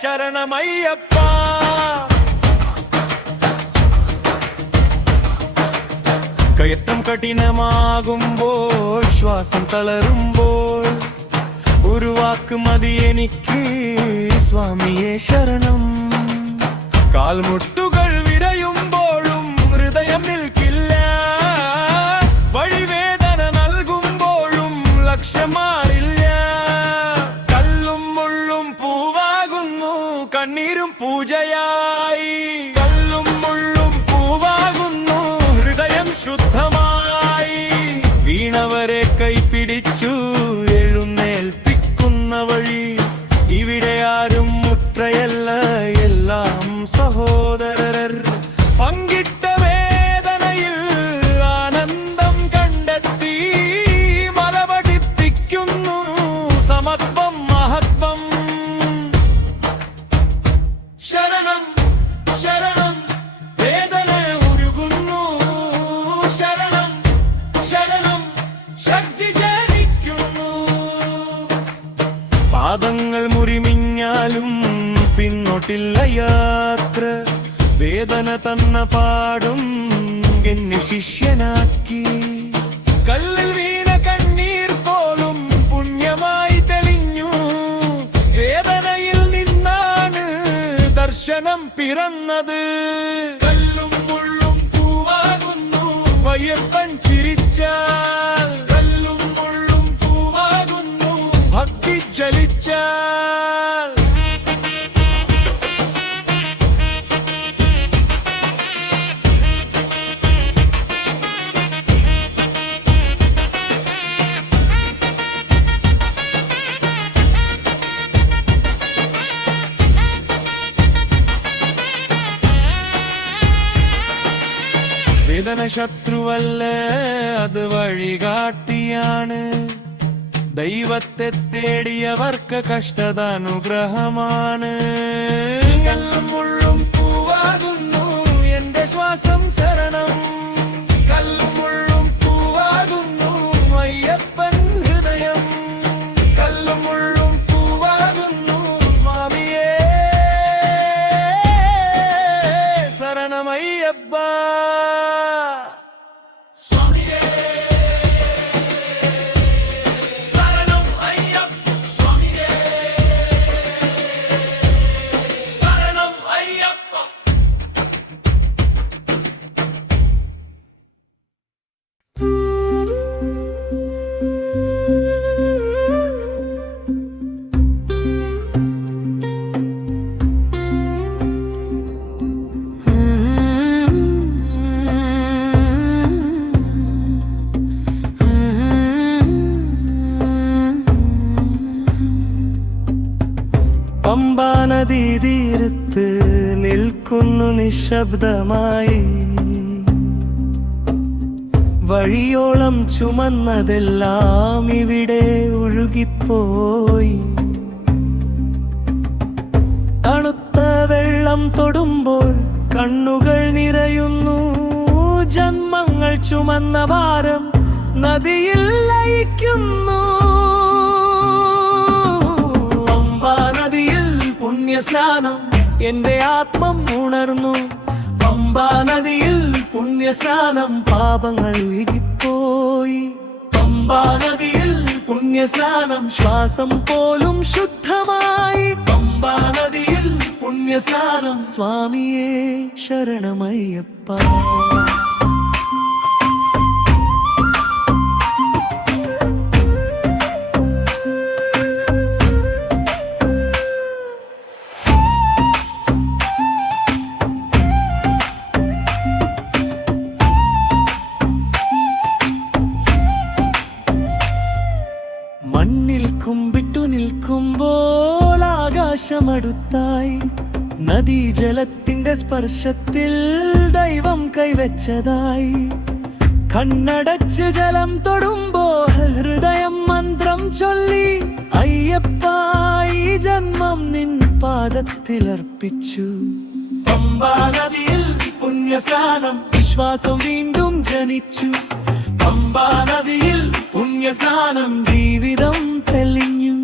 ശരണമയ്യപ്പ കയറ്റം കഠിനമാകുമ്പോൾ ശ്വാസം തളരുമ്പോൾ ഒരു വാക്ക് മതി എനിക്ക് സ്വാമിയെ ശരണം കാൽമുട്ടുകൾ വിരയുമ്പോഴും ഹൃദയം നിൽക്കില്ല വഴിവേദന നൽകുമ്പോഴും ലക്ഷ്യം മാറില്ല കല്ലും മുള്ളും പൂവാകുന്നു കണ്ണീരും പൂജയായി കല്ലും മുള്ളും പൂവാകുന്നു ഹൃദയം ശുദ്ധമായി വീണവരെ കൈപിടിച്ചു എഴുന്നേൽപ്പിക്കുന്ന വഴി ഇവിടെ ആരും മുത്രയല്ല എല്ലാം സഹോദരർ പങ്കിട്ട വേദനയിൽ ആനന്ദം കണ്ടെത്തി മലപഠിപ്പിക്കുന്നു സമത്വം മഹത്വം ശരണം ശരണം വേദന ഉരുകുന്നു ശരണം ശരണം ശക്തി ജനിക്കുന്നു പാദങ്ങൾ മുറിമിഞ്ഞാലും പിന്നോട്ടില്ല യാത്ര വേദന തന്ന പാടും എന്നെ ശിഷ്യനാക്കി കല്ലിൽ വീണ കണ്ണീർ പോലും പുണ്യമായി തെളിഞ്ഞു വേദനയിൽ നിന്നാണ് ദർശനം പിറന്നത് വേദന ശത്രുവല്ല, അത് വഴികാട്ടിയാണ്. ദൈവത്തെ തേടിയവർക്ക് കഷ്ടത അനുഗ്രഹമാണ്. കല്ലും മുള്ളും പൂവാകുന്നു എന്റെ ശ്വാസം ശരണം. കല്ലും മുള്ളും പൂവാകുന്നു അയ്യപ്പൻ ഹൃദയം. കല്ലും മുള്ളും പൂവാകുന്നു സ്വാമിയേ ശരണമയ്യപ്പ. പമ്പാ നദീ തീരത്ത് നിൽക്കുന്നു നിശബ്ദമായി. വഴിയോളം ചുമന്നതെല്ലാം ഇവിടെ ഒഴുകിപ്പോയി. തണുത്ത വെള്ളം തൊടുമ്പോൾ കണ്ണുകൾ നിറയുന്നു. ജന്മങ്ങൾ ചുമന്ന ഭാരം നദിയിൽ ലയിക്കുന്നു. പുണ്യസ്നാനം എന്റെ ആത്മം ഉണർന്നു. പമ്പാ നദിയിൽ പുണ്യസ്നാനം പാപങ്ങൾ ഒഴുകിപ്പോയി. പമ്പാ നദിയിൽ പുണ്യസ്നാനം ശ്വാസം പോലും ശുദ്ധമായി. പമ്പാ നദിയിൽ പുണ്യസ്നാനം സ്വാമിയേ ശരണമയ്യപ്പ. മണ്ണിൽ കുമ്പിട്ടു നിൽക്കുമ്പോൾ ആകാശമടുത്തായി. നദീജലത്തിന്റെ സ്പർശത്തിൽ ദൈവം കൈവച്ചതായി. കണ്ണടച്ച് ജലം തൊടുമ്പോൾ ഹൃദയം മന്ത്രം ചൊല്ലി. അയ്യപ്പ ഈ ജന്മം നിൻ പാദത്തിലർപ്പിച്ചു. പമ്പാ നദിയിൽ പുണ്യസ്നാനം വിശ്വാസം വീണ്ടും ജനിച്ചു. പമ്പാ നദിയിൽ പുണ്യസ്നാനം ജീവിതം തെളിഞ്ഞു.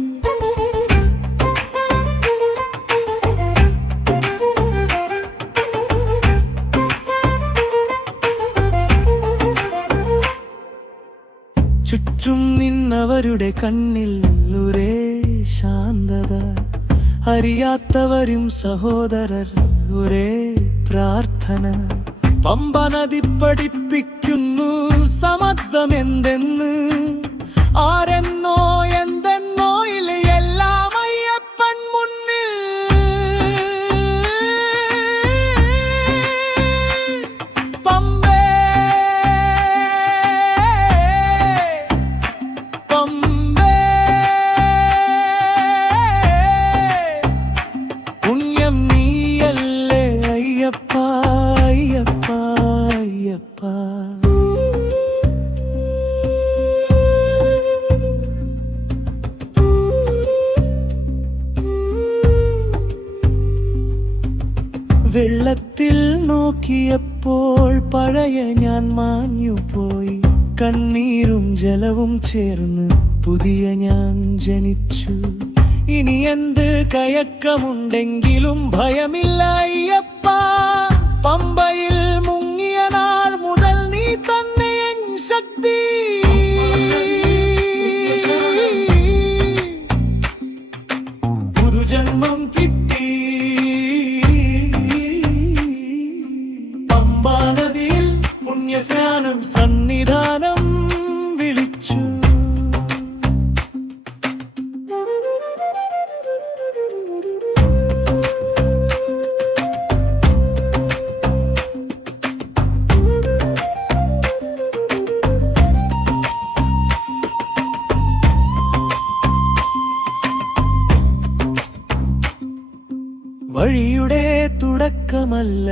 ചുറ്റും നിന്നവരുടെ കണ്ണിൽ ഒരേ ശാന്തത. അറിയാത്തവരും സഹോദരർ ഒരേ പ്രാർത്ഥന. പമ്പ നദി പഠിപ്പിക്കുന്നു സമത്വം എന്തെന്ന്. ആരെന്നോ എന്തെന്നോ ഇല്ല, എല്ലാം അയ്യപ്പൻ മുന്നിൽ. പമ്പേ പമ്പേ പുണ്യം നീയല്ലേ അയ്യപ്പ അയ്യപ്പ അയ്യപ്പ. വെള്ളത്തിൽ നോക്കിയപ്പോൾ പഴയ ഞാൻ മാഞ്ഞുപോയി. കണ്ണീരും ജലവും ചേർന്ന് പുതിയ ഞാൻ ജനിച്ചു. ഇനി എന്ത് കയക്കമുണ്ടെങ്കിലും ഭയമില്ല അയ്യപ്പ. പമ്പയിൽ മുങ്ങിയ നാൾ മുതൽ നീ തന്നെ എൻ ശക്തി. പുതുജന്മം കിട്ടി. പമ്പാ നദിയിൽ പുണ്യസ്നാനം സന്നിധാനം വിളിച്ചു. വഴിയുടെ തുടക്കമല്ല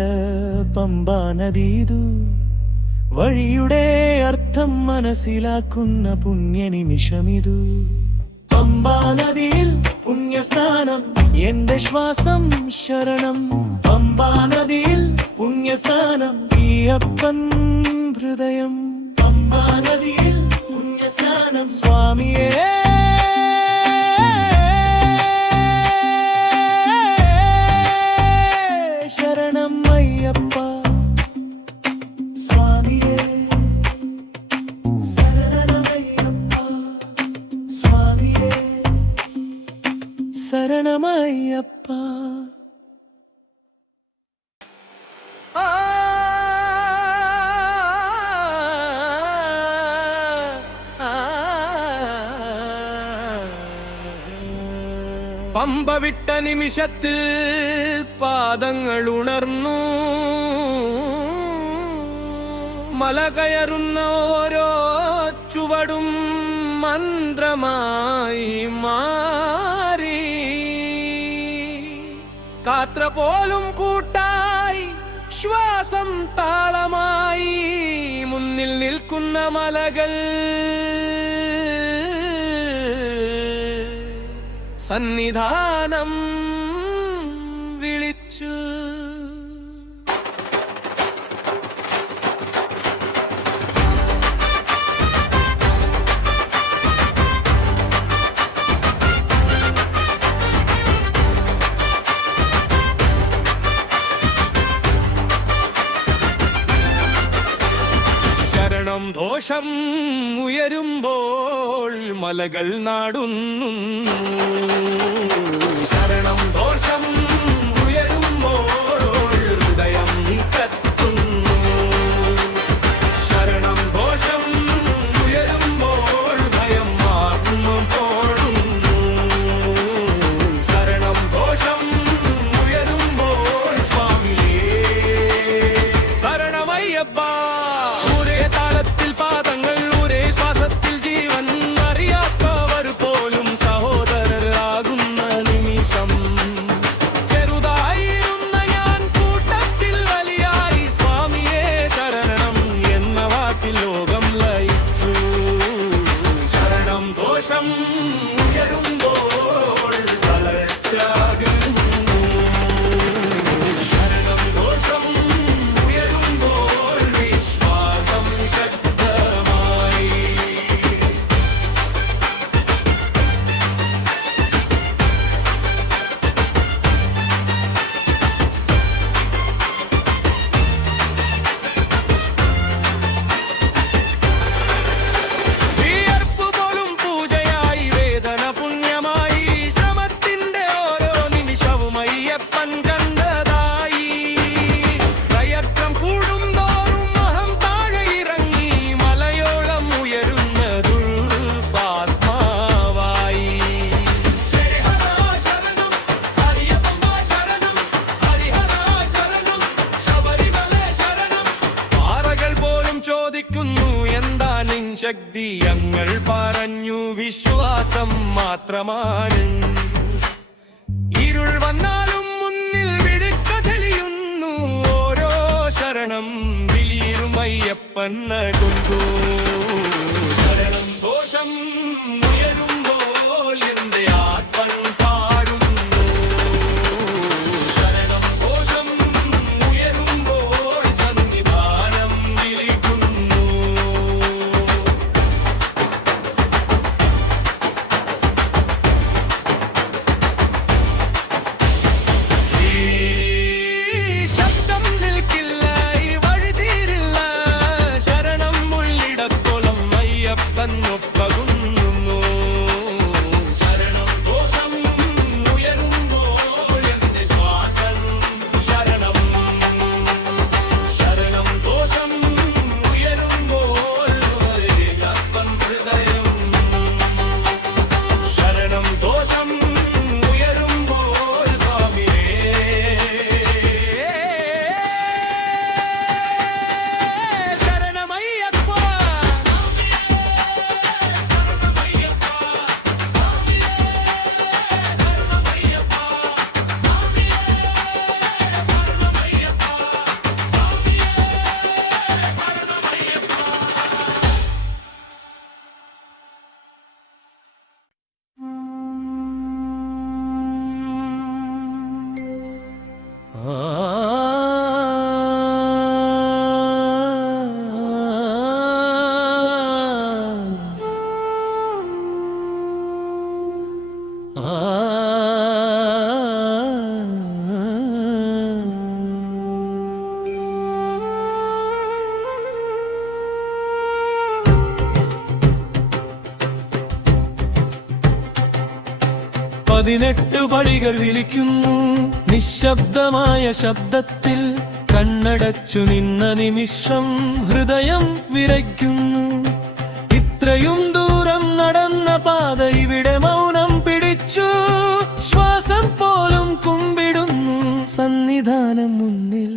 പമ്പാ നദിതു. വഴിയുടെ അർത്ഥം മനസ്സിലാക്കുന്ന പുണ്യനിമിഷമിതു. പമ്പാ നദിയിൽ പുണ്യസ്നാനം, എന്റെ ശ്വാസം ശരണം. പമ്പാ നദിയിൽ പുണ്യസ്നാനം, അയ്യപ്പൻ ഹൃദയം. പമ്പാ നദിയിൽ പുണ്യസ്നാനം, സ്വാമിയേ ശരണം അയ്യപ്പ. സ്വാമിയേ ശരണമയ്യപ്പ. സ്വാമിയേ ശരണമയ്യപ്പ. പമ്പ വിട്ട നിമിഷത്തിൽ പാദങ്ങൾ ഉണർന്നു. മല കയറുന്ന ഓരോ ചുവടും മന്ത്രമായി മാറി. കാത്ര പോലും കൂട്ടായി, ശ്വാസം താളമായി, മുന്നിൽ നിൽക്കുന്ന മലകൾ സന്നിധാനം വിളിച്ചു. ശരണം ദോഷം ഉയരുമ്പോൾ മലകൾ നാടുന്നു. ശരണം ദോഷം ഉയരുമ്പോൾ ഹൃദയം കത്തുന്നു. ശരണം ദോഷം ഉയരുമ്പോൾ ഭയം ആത്മം പോടുന്നു. ശരണം ദോഷം ഉയരുമ്പോൾ സ്വാമിയേ ശരണമയ്യപ്പ. ഒരേ താളത്തിൽ പാദങ്ങൾ, ഒരേ ശ്വാസത്തിൽ ജീവൻ, അറിയാത്തവർ പോലും സഹോദരരാകുന്ന നിമിഷം. ചെറുതായിരുന്ന ഞാൻ കൂട്ടത്തിൽ വലിയായി, സ്വാമിയേ ശരണം എന്ന വാക്കിൽ ലോകം ലയിച്ചു. ശരണം ദോഷം ഉയരുമ്പോൾ തളർച്ചയാകുന്നു. ശരണം ദോഷം ഉയരുമ്പോൾ വിശ്വാസം ശക്തമായി. വിയർപ്പ് പോലും പൂജയായി, വേദന പുണ്യമായി, ശ്രമത്തിന്റെ ഓരോ നിമിഷവും അയ്യപ്പൻ കണ്ടതായി. പ്രയത്നം കൂടുന്തോറും അഹം താഴെ ഇറങ്ങി, മലയോളം ഉയരുന്നതുൾ പാത്മാവായി. ശ്രീഹരാ ശരണം, അയ്യപ്പ ശരണം, ഹരിഹരാ ശരണം, ശബരിമല ശരണം. പാറകൾ പോലും ചോദിക്കുന്നു, എന്താ നിൻ ശക്തി? ഞങ്ങൾ പറഞ്ഞു, വിശ്വാസം മാത്രമാണ്. ഇരുൾ വന്നാലും മുന്നിൽ വിടുക്ക തെളിയുന്നു. ഓരോ ശരണം വിളിയിലും അയ്യപ്പൻ നൽകുന്നു. ശരണം ദോഷം ഉയരുമ്പോൾ എന്റെ ആത്മൻ പാടുന്നു. ശരണം ദോഷം ഉയരുമ്പോൾ സന്നിധാനം വിളിക്കുന്നു. ഈ ശബ്ദം നിൽക്കില്ല, ഈ വഴി തീരില്ല. ശരണം 18 പടികൾ വിളിക്കുന്നു. നിശബ്ദമായ ശബ്ദത്തിൽ കണ്ണടച്ചു നിന്ന നിമിഷം ഹൃദയം വിറയ്ക്കുന്നു. ഇത്രയും ദൂരം നടന്ന പാത ഇവിടെ മൗനം പിടിച്ചു. ശ്വാസം പോലും കുമ്പിടുന്നു സന്നിധാനം മുന്നിൽ.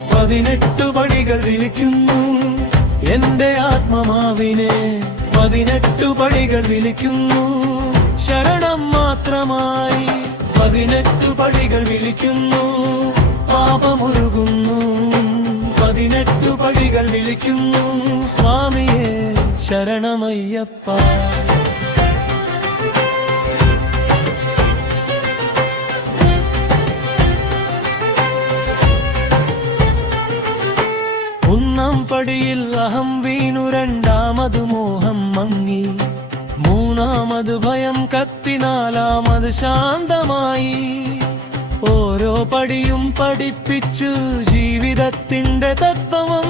18 പടികൾ വിളിക്കുന്നു എന്റെ ആത്മമാവിനെ. 18 പടികൾ വിളിക്കുന്നു ശരണം മാത്രമായി. 18 പടികൾ വിളിക്കുന്നു പാപമുരുകുന്നു. 18 പടികൾ വിളിക്കുന്നു സ്വാമിയേ ശരണമയ്യപ്പ. ഒന്നാം പടിയിൽ അഹം വീണു, രണ്ടാമത് മോഹം മങ്ങി, മൂന്നാമത് ഭയം കത്തി, നാലാമത് ശാന്തമായി. ഓരോ പടിയും പഠിപ്പിച്ചു ജീവിതത്തിന്റെ തത്വം.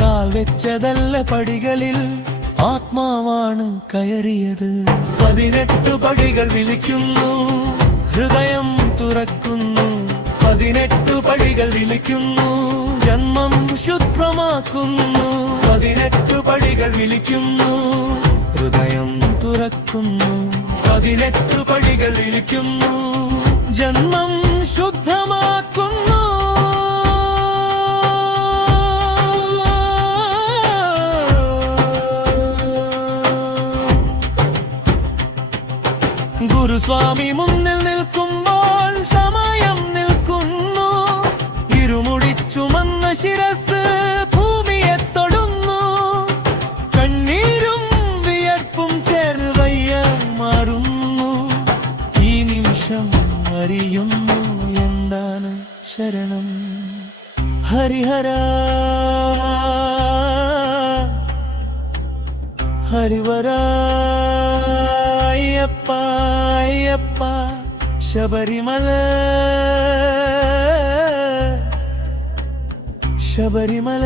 കാൽ വെച്ചതല്ല പടികളിൽ, ആത്മാവാണ് കയറിയത്. 18 പടികൾ വിളിക്കുന്നു, ഹൃദയം തുറക്കുന്നു. 18 പടികൾ വിളിക്കുന്നു, ജന്മം ശുദ്ധമാക്കുന്നു. 18 പടികൾ വിളിക്കുന്നു, ഹൃദയം തുറക്കുന്നു. 18 പടികൾ വിളിക്കുന്നു, ജന്മം ശുദ്ധമാക്കുന്നു. ഗുരുസ്വാമി മുന്നിൽ നിൽക്കുമ്പോൾ സമയം നിൽക്കുന്നു. ഇരുമുടി ചുമന്ന ശിരസ് ഭൂമിയെ തൊടുന്നു. കണ്ണീരും വിയർപ്പും ചേർവയ്യ മാറുന്നു. ഈ നിമിഷം അറിയുന്നു എന്താണ് ശരണം. ഹരിഹര ഹരിവര അയ്യപ്പ അയ്യപ്പ. ശബരിമല ശബരിമല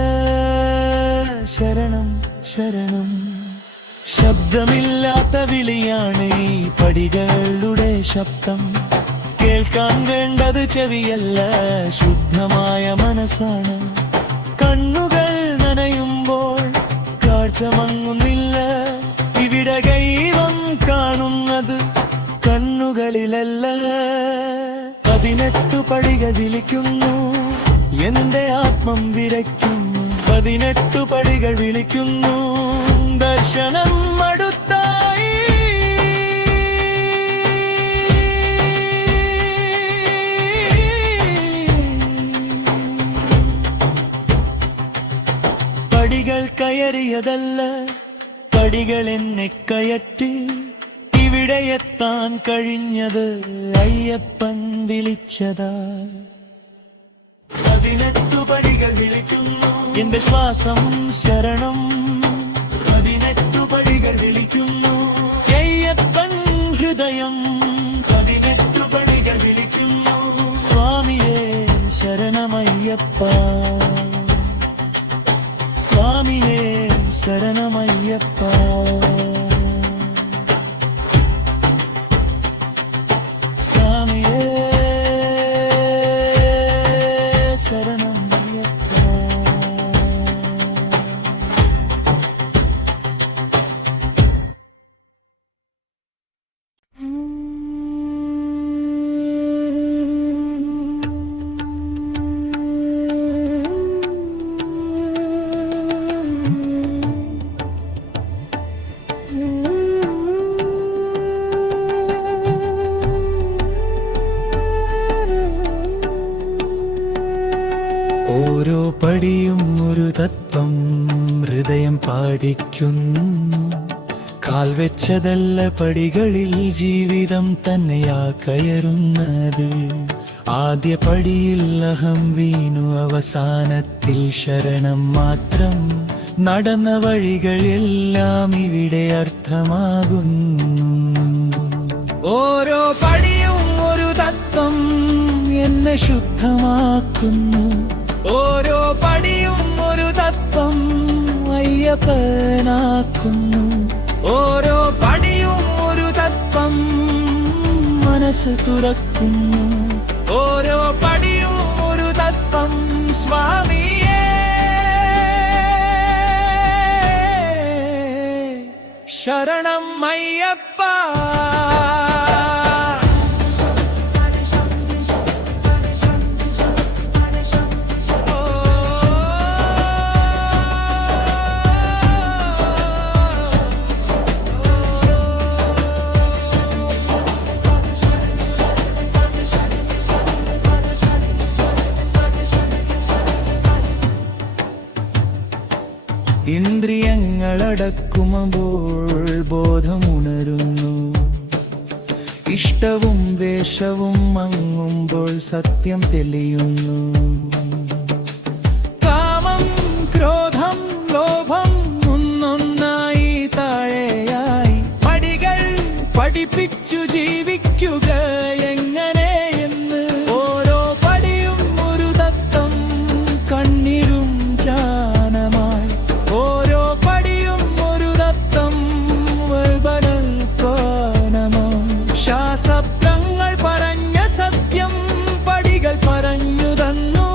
ശരണം ശരണം. ശബ്ദമില്ലാത്ത വിളിയാണ് ഈ പടികളുടെ ശബ്ദം. കേൾക്കാൻ വേണ്ടത് ചെവിയല്ല, ശുദ്ധമായ മനസ്സാണ്. കണ്ണുകൾ നനയുമ്പോൾ കാഴ്ച മങ്ങുന്നില്ല. ഇവിടെ ദൈവം കാണുന്നത് കണ്ണുകളിലല്ല. 18 പടികൾ വിളിക്കുന്നു, എന്റെ ആത്മം വിറയ്ക്കുന്നു. 18 പടികൾ വിളിക്കുന്നു, ദർശനം അടുത്തായി. പടികൾ കയറിയതല്ല, പടികൾ എന്നെ കയറ്റി. ഇവിടെ എത്താൻ കഴിഞ്ഞത് അയ്യപ്പൻ വിളിച്ചതാ. 18 പടികൾ വിളിക്കുന്നു, എന്റെ ശ്വാസം ശരണം. 18 പടികൾ വിളിക്കുന്നു അയ്യപ്പൻ ഹൃദയം. 18 പടികൾ വിളിക്കുന്നു സ്വാമിയേ ശരണമയ്യപ്പ. സ്വാമിയേ ശരണമയ്യപ്പ. സ്വാമിയേ ശരണമയ്യപ്പ. ഓരോ പടിയും ഒരു തത്വം ഹൃദയം പാടിക്കുന്നു. കാൽ വെച്ചതല്ല പടികളിൽ, ജീവിതം തന്നെയാ കയറുന്നത്. ആദ്യ പടിയിൽ അഹം വീണു, അവസാനത്തിൽ ശരണം മാത്രം. നടന്ന വഴികളെല്ലാം ഇവിടെ അർത്ഥമാകുന്നു. ഓരോ പടിയും ഒരു തത്വം എന്നെ ശുദ്ധമാക്കുന്നു. ഓരോ പടിയും ഒരു തത്വം അയ്യപ്പനാക്കുന്നു. ഓരോ പടിയും ഒരു തത്വം മനസ്സ് തുറക്കുന്നു. ഓരോ പടിയും ഒരു തത്വം സ്വാമിയേ. ശരണം അയ്യപ്പ. ഇന്ദ്രിയങ്ങളടക്കുമ്പോൾ ബോധമുണരുന്നു. ഇഷ്ടവും വേഷവും മങ്ങുമ്പോൾ സത്യം തെളിയുന്നു. കാമം, ക്രോധം, ലോഭം ഒന്നൊന്നായി താഴെയായി പടികൾ പഠിപ്പിച്ചു ജീവിക്കുക എങ്ങനെ എന്ന്. ഓരോ പടിയും ഒരു തത്വം കണ്ണീരും ജാനമായി. ഓരോ പടിയും ഒരു തത്വം വൽബനൽപ്പാനമം. ശാസ്ത്രങ്ങൾ പറഞ്ഞ സത്യം പടികൾ പറഞ്ഞു തന്നു.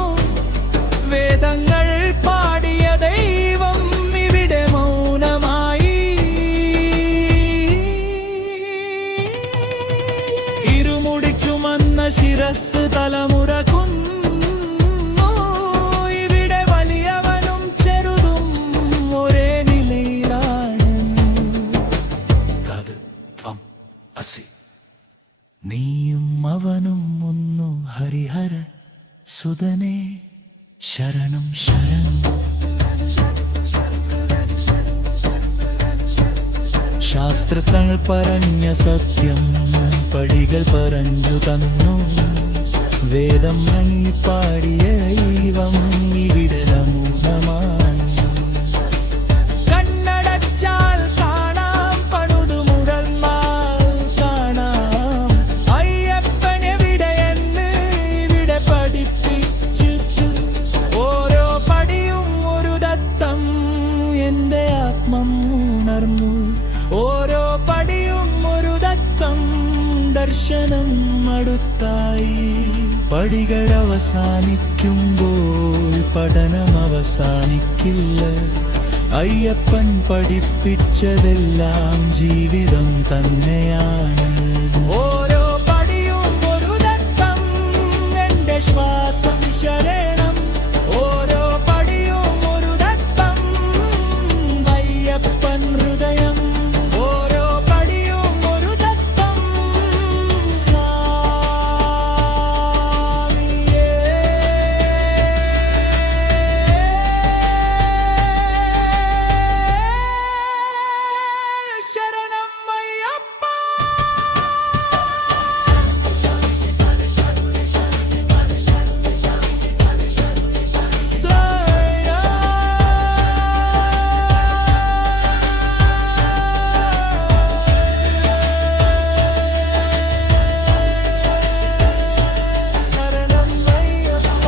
വേദങ്ങൾ പാടിയ ദൈവം ഇവിടെ മൗനമായി. ഇരുമുടി ചുമന്ന ശിരസ് തലമുറ കുന്നു. ഇവിടെ വലിയവനും ചെറുതും ഒരേ നിലയിലാണ്. അസി നീയും അവനും ഒന്നു ഹരിഹര സുതനേ. ശരണം ശരണം. ശാസ്ത്രങ്ങൾ പറഞ്ഞ സത്യം പടികൾ പറഞ്ഞു തന്നു. വേദം മണി പാടിയ ദൈവം ഇവിടെ മൗനമായി. കണ്ണടച്ചാൽ കാണാം, പണുതുമുടന്മാൽ കാണാം. അയ്യപ്പനെവിടെയെന്ന് ഇവിടെ പഠിപ്പിച്ചിട്ട്. ഓരോ പടിയും ഒരു ദത്തം എന്റെ ആത്മം ഉണർന്നു. ഓരോ പടിയും ഒരു ദത്തം ദർശനം അടുത്തായി. പടികൾ അവസാനിക്കുമ്പോൾ പഠനം അവസാനിക്കില്ല. അയ്യപ്പൻ പഠിപ്പിച്ചതെല്ലാം ജീവിതം തന്നെയാണ്. ഓരോ പടിയും ഒരു ദത്തം എന്റെ ശ്വാസം ശരണം. ഓരോ പടിയും ഒരു ദത്തം അയ്യപ്പൻ ഹൃദയം. ഓരോ പടിയും ഒരു ദത്തം സ്വാമിയേ. ശരണം അയ്യപ്പ. ശരണം അയ്യപ്പ.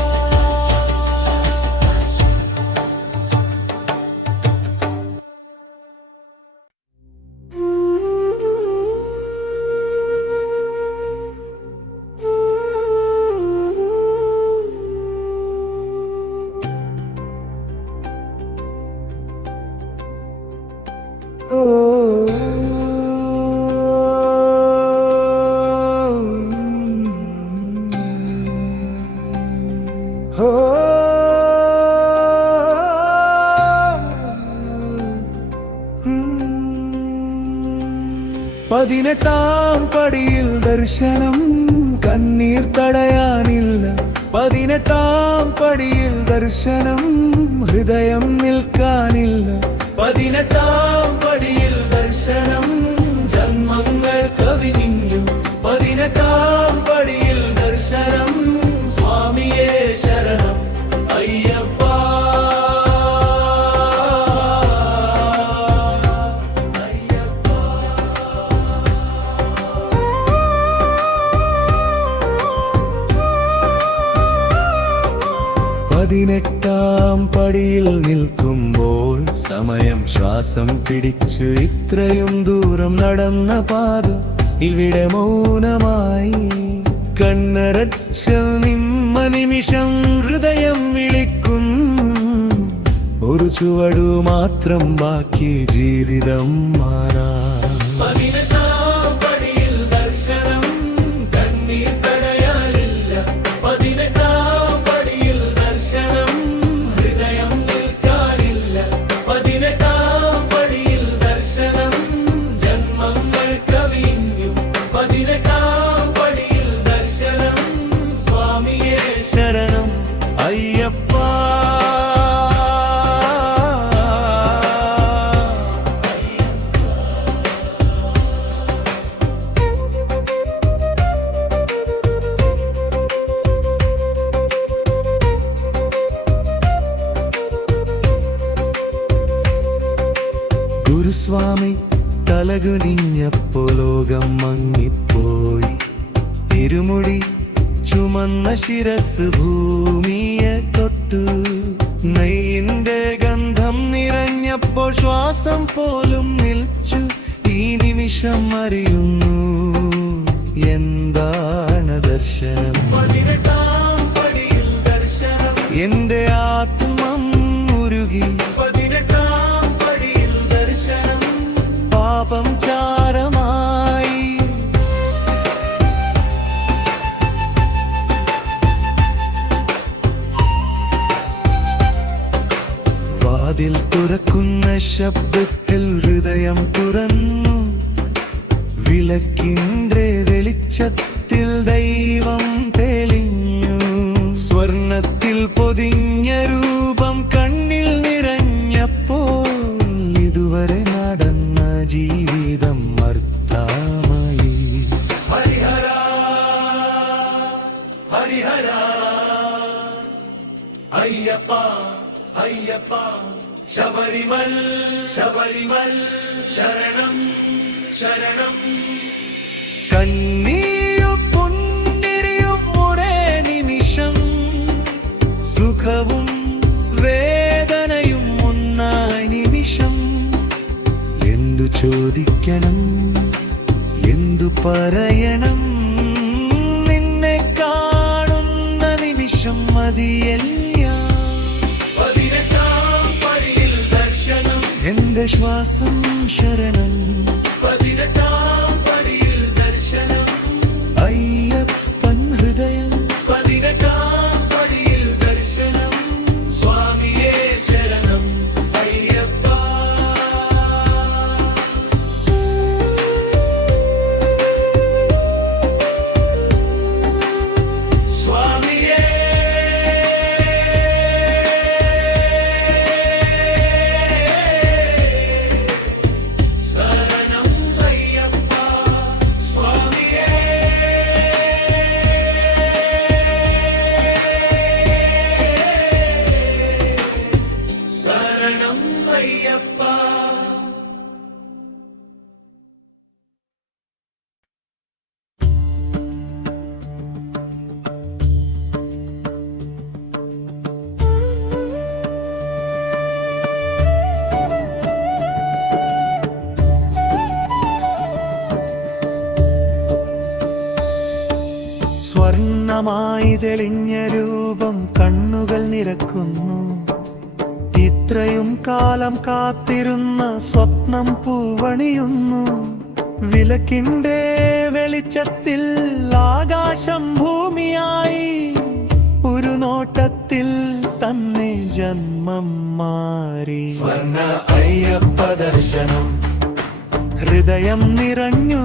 പതിനെട്ടാം പടിയിൽ ദർശനം, കണ്ണീർ തടയാനില്ല. പതിനെട്ടാം പടിയിൽ ദർശനം, ഹൃദയം നിൽക്കാനില്ല. പതിനെട്ടാം പടിയിൽ ദർശനം, ജന്മങ്ങൾ കവിഞ്ഞു. പതിനെട്ടാം പടിയിൽ ദർശനം, സ്വാമിയേ ശരണം അയ്യപ്പ. പതിനെട്ടാം പടിയിൽ നിൽക്കുമ്പോൾ സമയം ശ്വാസം പിടിച്ചു. ഇത്രയും ദൂരം നടന്ന പാത ഇവിടെ മൗനമായി കണ്ണരച്ച നിമ്മ നിമിഷം ഹൃദയം വിളിക്കുന്നു. ഒരു ചുവടു മാത്രം ബാക്കി ജീവിതം മാറാ. പതിനെട്ടാം പടിയിൽ ദർശനം, കണ്ണീർ തടയാനില്ല. പതിനെട്ടാം പടിയിൽ ദർശനം, ഹൃദയം നിൽക്കാനില്ല. പതിനെട്ടാം പടിയിൽ ദർശനം, ജന്മങ്ങൾ കവിഞ്ഞു. പതിനെട്ടാം പടിയിൽ ദർശനം, സ്വാമിയേ ശരണം അയ്യപ്പ. ഗുരുസ്വാമി തലകുനിഞ്ഞപ്പോ ലോകം മങ്ങിപ്പോയി. ഇരുമുടി ചുമന്ന ശിരസ് ഭൂമിയെ തൊട്ടു. നെയ്യിന്റെ ഗന്ധം നിറഞ്ഞപ്പോ ശ്വാസം പോലും നിൽച്ചു. ഈ നിമിഷം അറിയുന്നു എന്താണ് ദർശനം. പതിനെട്ടാം പടിയിൽ ദർശനം, എന്റെ ആത്മം ഉരുകി. പതിനെട്ടാം പടിയിൽ ദർശനം, പാപം ചാരമായി. വാതിൽ തുറക്കുന്ന ശബ്ദത്തിൽ ഹൃദയം തുറന്നു. വിളക്കിന്റെ വെളിച്ചത്തിൽ ദൈവം തെളിഞ്ഞു. സ്വർണത്തിൽ പൊതിഞ്ഞ രൂപം കണ്ണിൽ നിറഞ്ഞപ്പോൾ ഇതുവരെ നടന്ന ജീവിതം അർത്ഥമായി. ഹരിഹര ഹരിഹര അയ്യപ്പ അയ്യപ്പ, ശബരിമൽ ശബരിമൽ ശരണം ശരണം. കണ്ണീരും പുണ്യരിയും ഒരേ നിമിഷം, സുഖവും വേദനയും ഒന്നായി നിമിഷം. എന്തു ചോദിക്കണം, എന്തു പറയണം, നിന്നെ കാണുന്ന നിമിഷം മതിയല്ല. പതിനെട്ടാം പടിയിൽ ദർശനം, എന്റെ ശ്വാസം ശരണം. പതിനെട്ടാം പടിയിൽ ദർശനം, അയ്യപ്പൻ ഹൃദയം. പതിനെട്ടാം പടിയിൽ ദർശനം, സ്വാമിയേ ശരണം അയ്യപ്പ. സ്വാമിയേ ശരണം അയ്യപ്പ, സ്വാമിയേ ശരണം അയ്യപ്പ. സ്വർണമായി തെളിഞ്ഞ രൂപം കണ്ണുകൾ നിറക്കുന്നു. ഇത്രയും കാലം കാത്തിരുന്ന സ്വപ്നം പൂവണിയുന്നു. വിളക്കിന്റെ വെളിച്ചത്തിൽ ആകാശം ഭൂമിയായി. ഒരു നോട്ടത്തിൽ തന്നെ ജന്മം മാറി. സ്വർണ്ണ അയ്യപ്പ ദർശനം, ഹൃദയം നിറഞ്ഞു.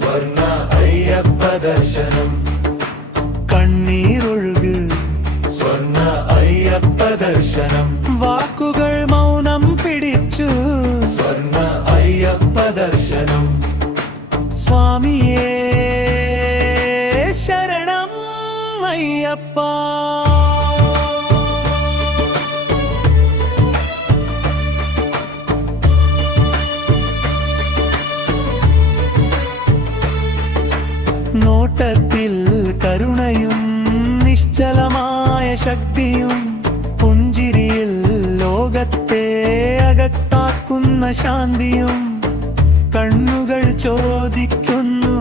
സ്വർണ്ണ അയ്യപ്പ ദർശനം, കണ്ണീരൊഴുക്. സ്വർണ്ണ അയ്യപ്പ ദർശനം, വാക്കുകൾ മൗനം പിടിച്ചു. സ്വർണ്ണ അയ്യപ്പ ദർശനം, സ്വാമിയേ ശരണം അയ്യപ്പ. നോട്ടത്തിൽ കരുണയും നിശ്ചലമായ ശക്തിയും, പുഞ്ചിരിയിൽ ലോകത്തെ അകത്താക്കുന്ന ശാന്തിയും. കണ്ണുകൾ ചോദിക്കുന്നു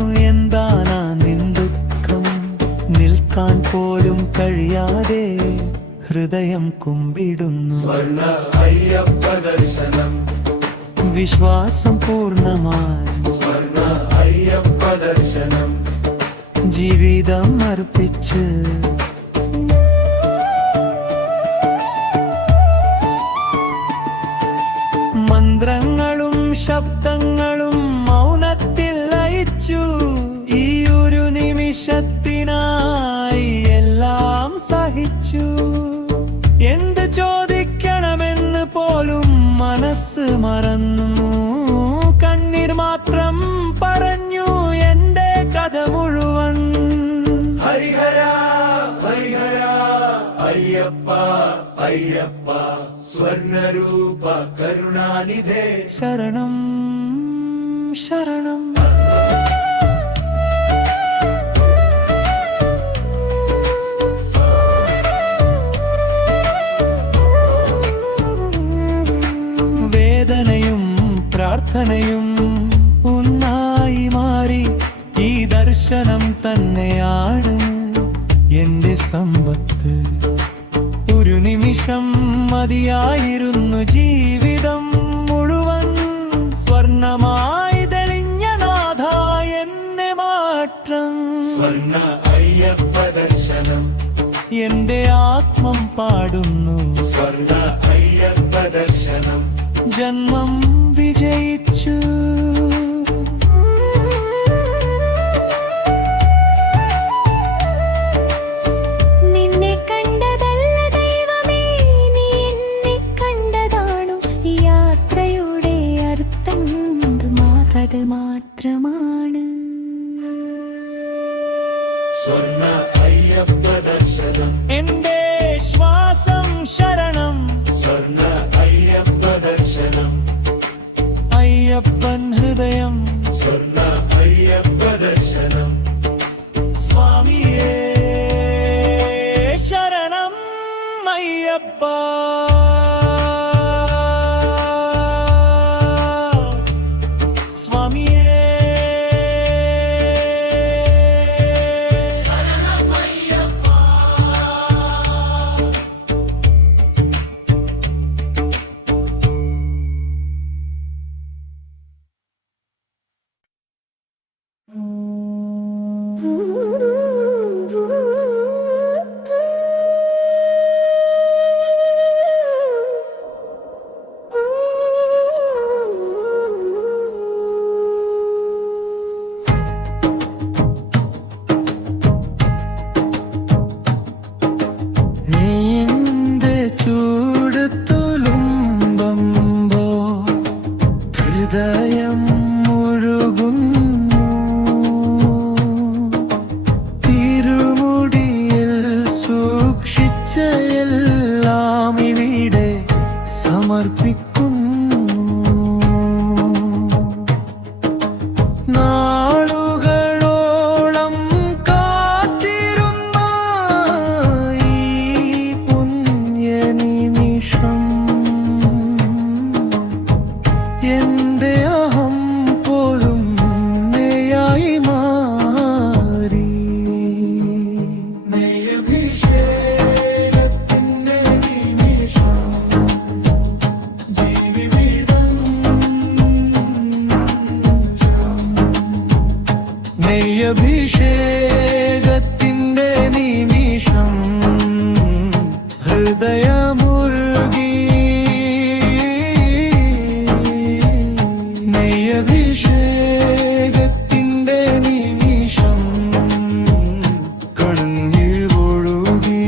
ഓർക്കാൻ പോലും കഴിയാതെ ഹൃദയം കുമ്പിടുന്നു. സ്വർണ്ണ അയ്യപ്പ ദർശനം, വിശ്വാസം പൂർണ്ണമായി സ്വർണ്ണ അയ്യപ്പ ദർശനം, ജീവിതം അർപ്പിച്ച് മന്ത്രങ്ങളും ശബ്ദങ്ങളും മൗനത്തിൽ ലയിച്ചു. ഈ ഒരു നിമിഷത്തിനായി എല്ലാം സഹിച്ചു. എന്ത് ചോദിക്കണമെന്ന് പോലും മനസ്സ് മറന്നു. കണ്ണീർ മാത്രം പറഞ്ഞു എന്റെ കഥ മുഴുവൻ. ഹരിഹര ഹരിഹര അയ്യപ്പ അയ്യപ്പ, സ്വർണ്ണരൂപ കരുണാനിധേ ശരണം ശരണം. വേദനയും പ്രാർത്ഥനയും ഒന്നായി മാറി. ഈ ദർശനം തന്നെയാണ് എന്റെ സമ്പത്ത്. ഒരു നിമിഷം മതിയായിരുന്നു ജീവിതം മുഴുവൻ. സ്വർണമായി തെളിഞ്ഞ നാഥ എന്നെ മാറ്റം. സ്വർണ്ണ അയ്യപ്പ ദർശനം, എന്റെ ആത്മം പാടുന്നു. സ്വർണ്ണ അയ്യപ്പ ദർശനം, ജന്മം വിജയിച്ചു. നിന്നെ കണ്ടതല്ല ദൈവമേ, നീ എന്നെ കണ്ടതാണു. ഈ യാത്രയുടെ അർത്ഥം അത് മാത്രമാണ്. സ്വർണ്ണ അയ്യപ്പ ദർശനം, എന്റെ ശ്വാസം ശരണം. സ്വർണ്ണ അയ്യപ്പ ദർശനം, അയ്യപ്പൻ ഹൃദയം. സ്വർണ്ണ അയ്യപ്പ ദർശനം, സ്വാമിയേ ശരണം അയ്യപ്പ. സ്വാമിയേ ഹൃദയം മുഴുകുന്നു. തിരുമുടിയിൽ സൂക്ഷിച്ച എല്ലാം ഇവിടെ സമർപ്പിക്കുന്നു. നാളുകളോളം കാത്തിരുന്ന ഈ പുണ്യനിമിഷം എന്റെ അഹം പോലും നെയ്യായി മാറി. നെയ്യഭിഷേകത്തിന്റെ നിമിഷം, ജീവിതം നെയ്യഭിഷേകത്തിന്റെ നിമിഷം, ഹൃദയമുരുകി. നെയ്യഭിഷേകത്തിന്റെ നിമിഷം, കണ്ണീർ ഒഴുകി.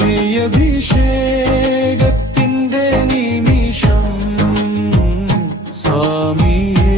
നെയ്യഭിഷേകത്തിന്റെ നിമിഷം, സ്വാമിയേ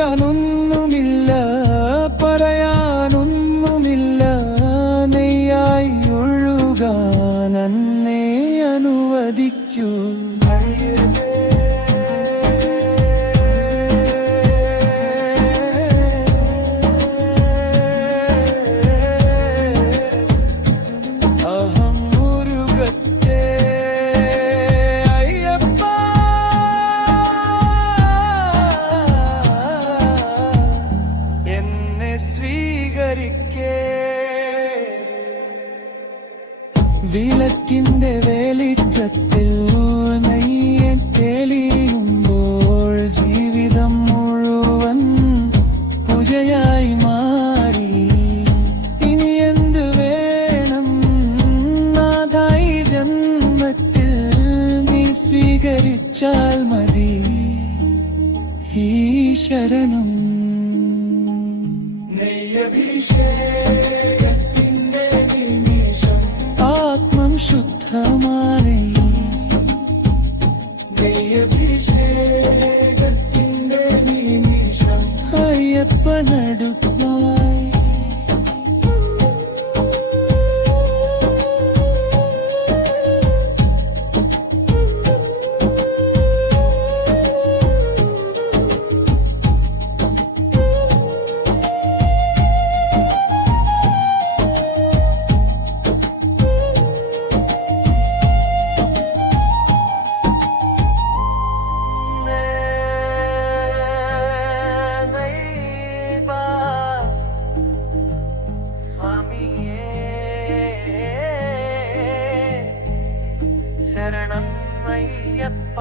ചോദിക്കാനൊന്നുമില്ല, പറയാനൊന്നുമില്ല. നെയ്യായി ഒഴുകാൻ എന്നെ അനുവദിക്കൂ. വിളക്കിന്റെ വെളിച്ചത്തിൽ നെയ്യൻ തെളിയുമ്പോൾ ജീവിതം മുഴുവൻ പൂജയായി മാറി. ഇനി എന്ത് വേണം നാഥായി ജന്മത്തിൽ, നീ സ്വീകരിച്ചാൽ മതി ഈ ശരണം. നെയ്യഭിഷേകത്തിന്റെ നിമിഷം ആത്മം ശുദ്ധമാനേ. നെയ്യഭിഷേകത്തിന്റെ നിമിഷം അയ്യപ്പനടുപ്പായി. ശരണം അയ്യപ്പ.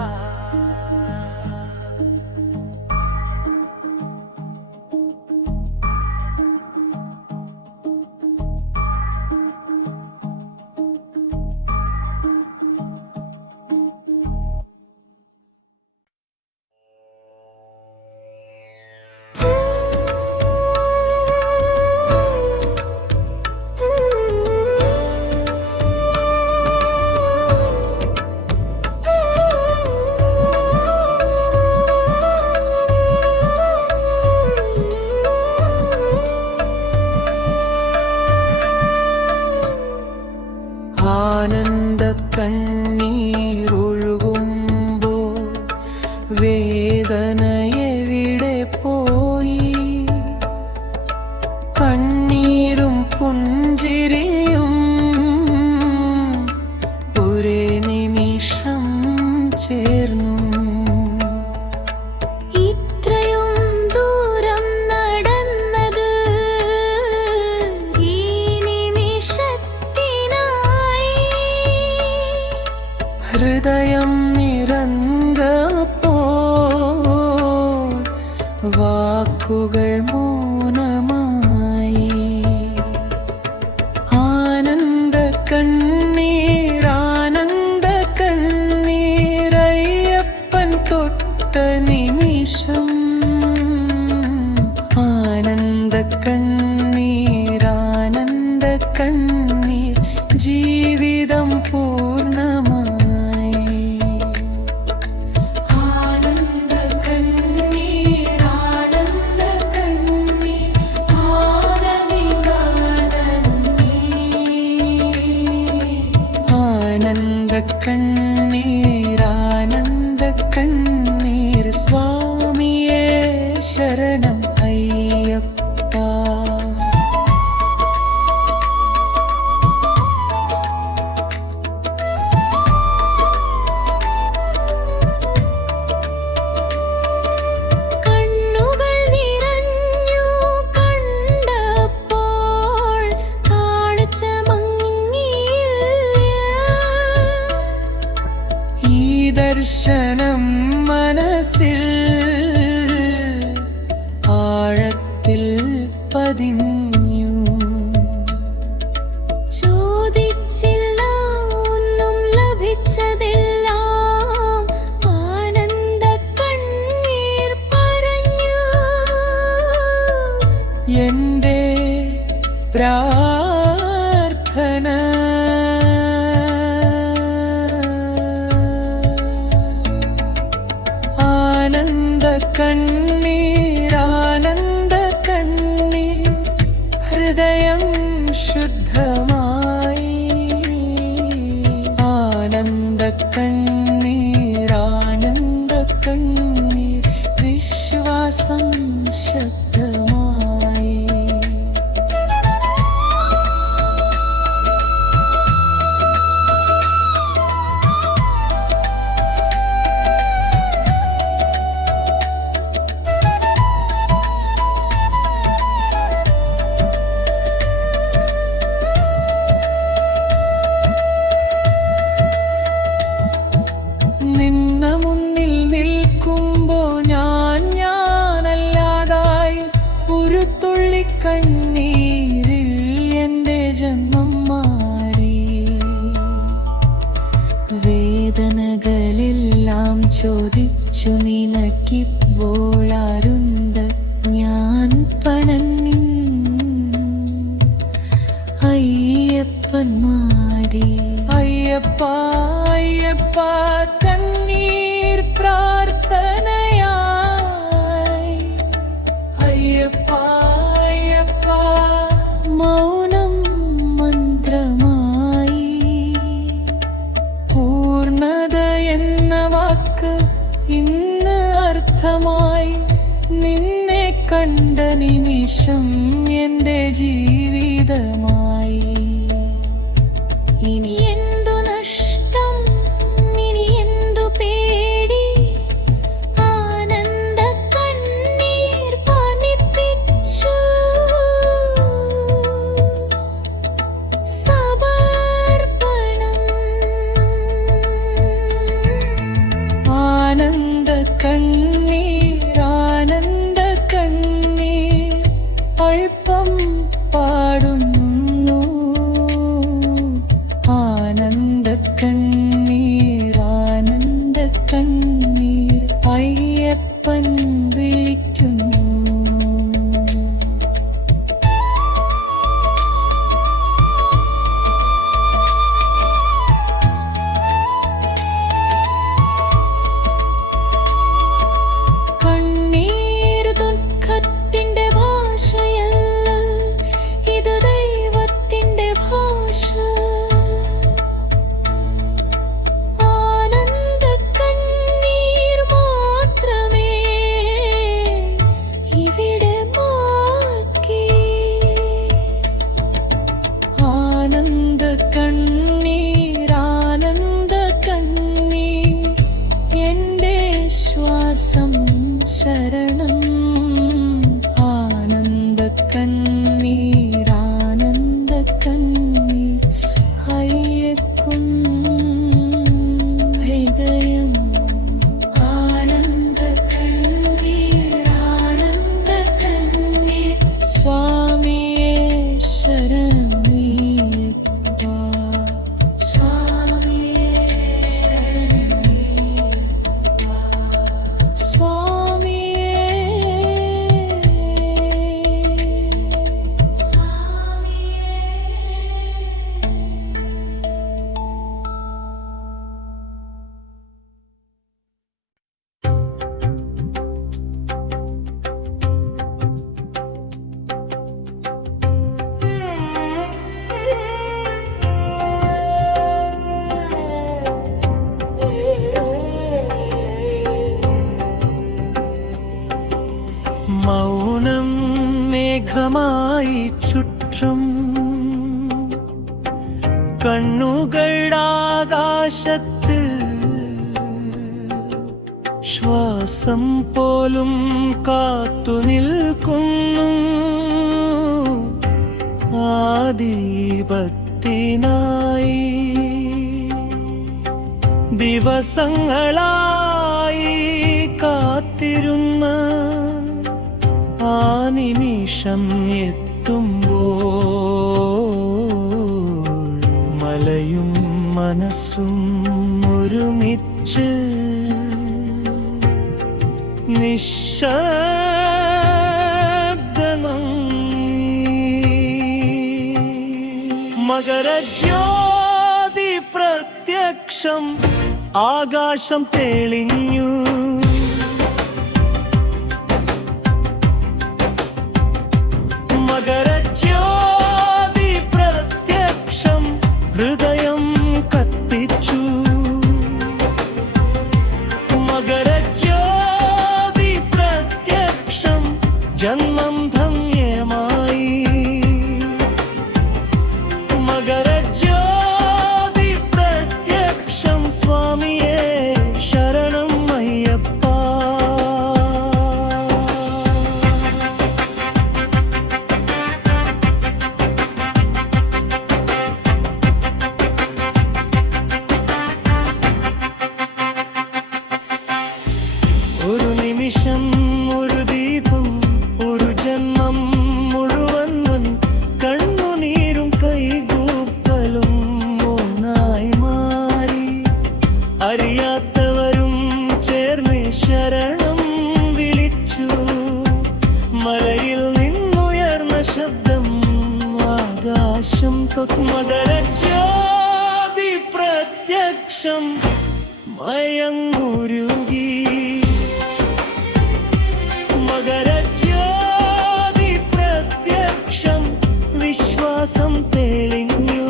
ആനന്ദ കണ്ണീരൊഴുകുമ്പോൾ വേദന എവിടെ പോയി? കണ്ണീരും പുഞ്ചിരിയും ഒരേ നിമിഷം ചേർന്നു. ഹൃദയം നിറങ്ങപ്പോൾ വാക്കുകൾ മൗനമായി. ആനന്ദ കണ്ണീരയ്യപ്പൻ തൊട്ട നിമിഷം. ആനന്ദ കണ്ണീർ ജീവിതം പൂർണ്ണമായി. ആനന്ദ കണ്ണീർ സ്വാമിയേ ശരണം അയ്യപ്പ. ദർശനം മനസ്സിൽ ആഴത്തിൽ പതിഞ്ഞു. ചോദിച്ചില്ല ഒന്നും ലഭിച്ചതെല്ലാം ആനന്ദ കണ്ണീർ പറഞ്ഞു. എന്റെ പ്രാർത്ഥന ചോദിച്ചു നിനക്കിപ്പോളാരുണ്ട് ഞാൻ പണങ്ങി അയ്യപ്പൻ മാടി അയ്യപ്പ അയ്യപ്പ കണ്ണീർ പ്രാർത്ഥനയായി അയ്യപ്പ അയ്യപ്പ മൗനം മന്ത്രമായി പൂർണ്ണത എന്ന വാക്ക് ഇന്ന് അർത്ഥമായി നിന്നെ കണ്ട നിമിഷം എൻ്റെ ജീവിതമായി ഇനി എന്തു നഷ്ടം ഇനി എന്തു പേടി ആനന്ദ കണ്ണീർ പനിപ്പിച്ചു സമർപ്പണം ആനന്ദ കണ്ണീർ അല്പം പാടുന്നു ആനന്ദ കണ്ണീർ അയ്യപ്പൻ വിളിക്കുന്നു കണ്ണീരു ദുഃഖത്തിന്റെ ഭാഷയല്ല ഇത് ദൈവത്തിന്റെ ഭാഷ ആനന്ദ കണ്ണീർ മാത്രമേ ഇവിടെ ബാക്കി ആനന്ദ കണ്ണീർ എൻ്റെ ശ്വാസം ശരണം ആനന്ദ കണ്ണീർ അയ്യക്കും ഹൃദയം ആനന്ദ കണ്ണീർ സ്വാമിയേ ശരണമയ്യപ്പ സ്വാമിയേ മൗനം മേഘമായി ചുറ്റും കണ്ണുകൾ ആകാശത്തിൽ ശ്വാസം പോലും കാത്തു നിൽക്കുന്നു ആ ദീപത്തിനായി ദിവസങ്ങളായി കാത്തിരുന്ന ആ നിമിഷം എത്തുമ്പോൾ മലയും മനസ്സും ഒരുമിച്ച് മകരജ്യോതി പ്രത്യക്ഷം ആകാശം തെളിഞ്ഞു മകരജ്യോതി പ്രത്യക്ഷം ഹൃദയം കത്തിച്ചു മകരജ്യോതി പ്രത്യക്ഷം ജന്മം ധന്യമായി മകരജ്യോതി പ്രത്യക്ഷം സ്വാമിയേ ശരണം അയ്യപ്പ മയങ്ങുരുകി മകരജ്യോതി പ്രത്യക്ഷം വിശ്വാസം തെളിഞ്ഞു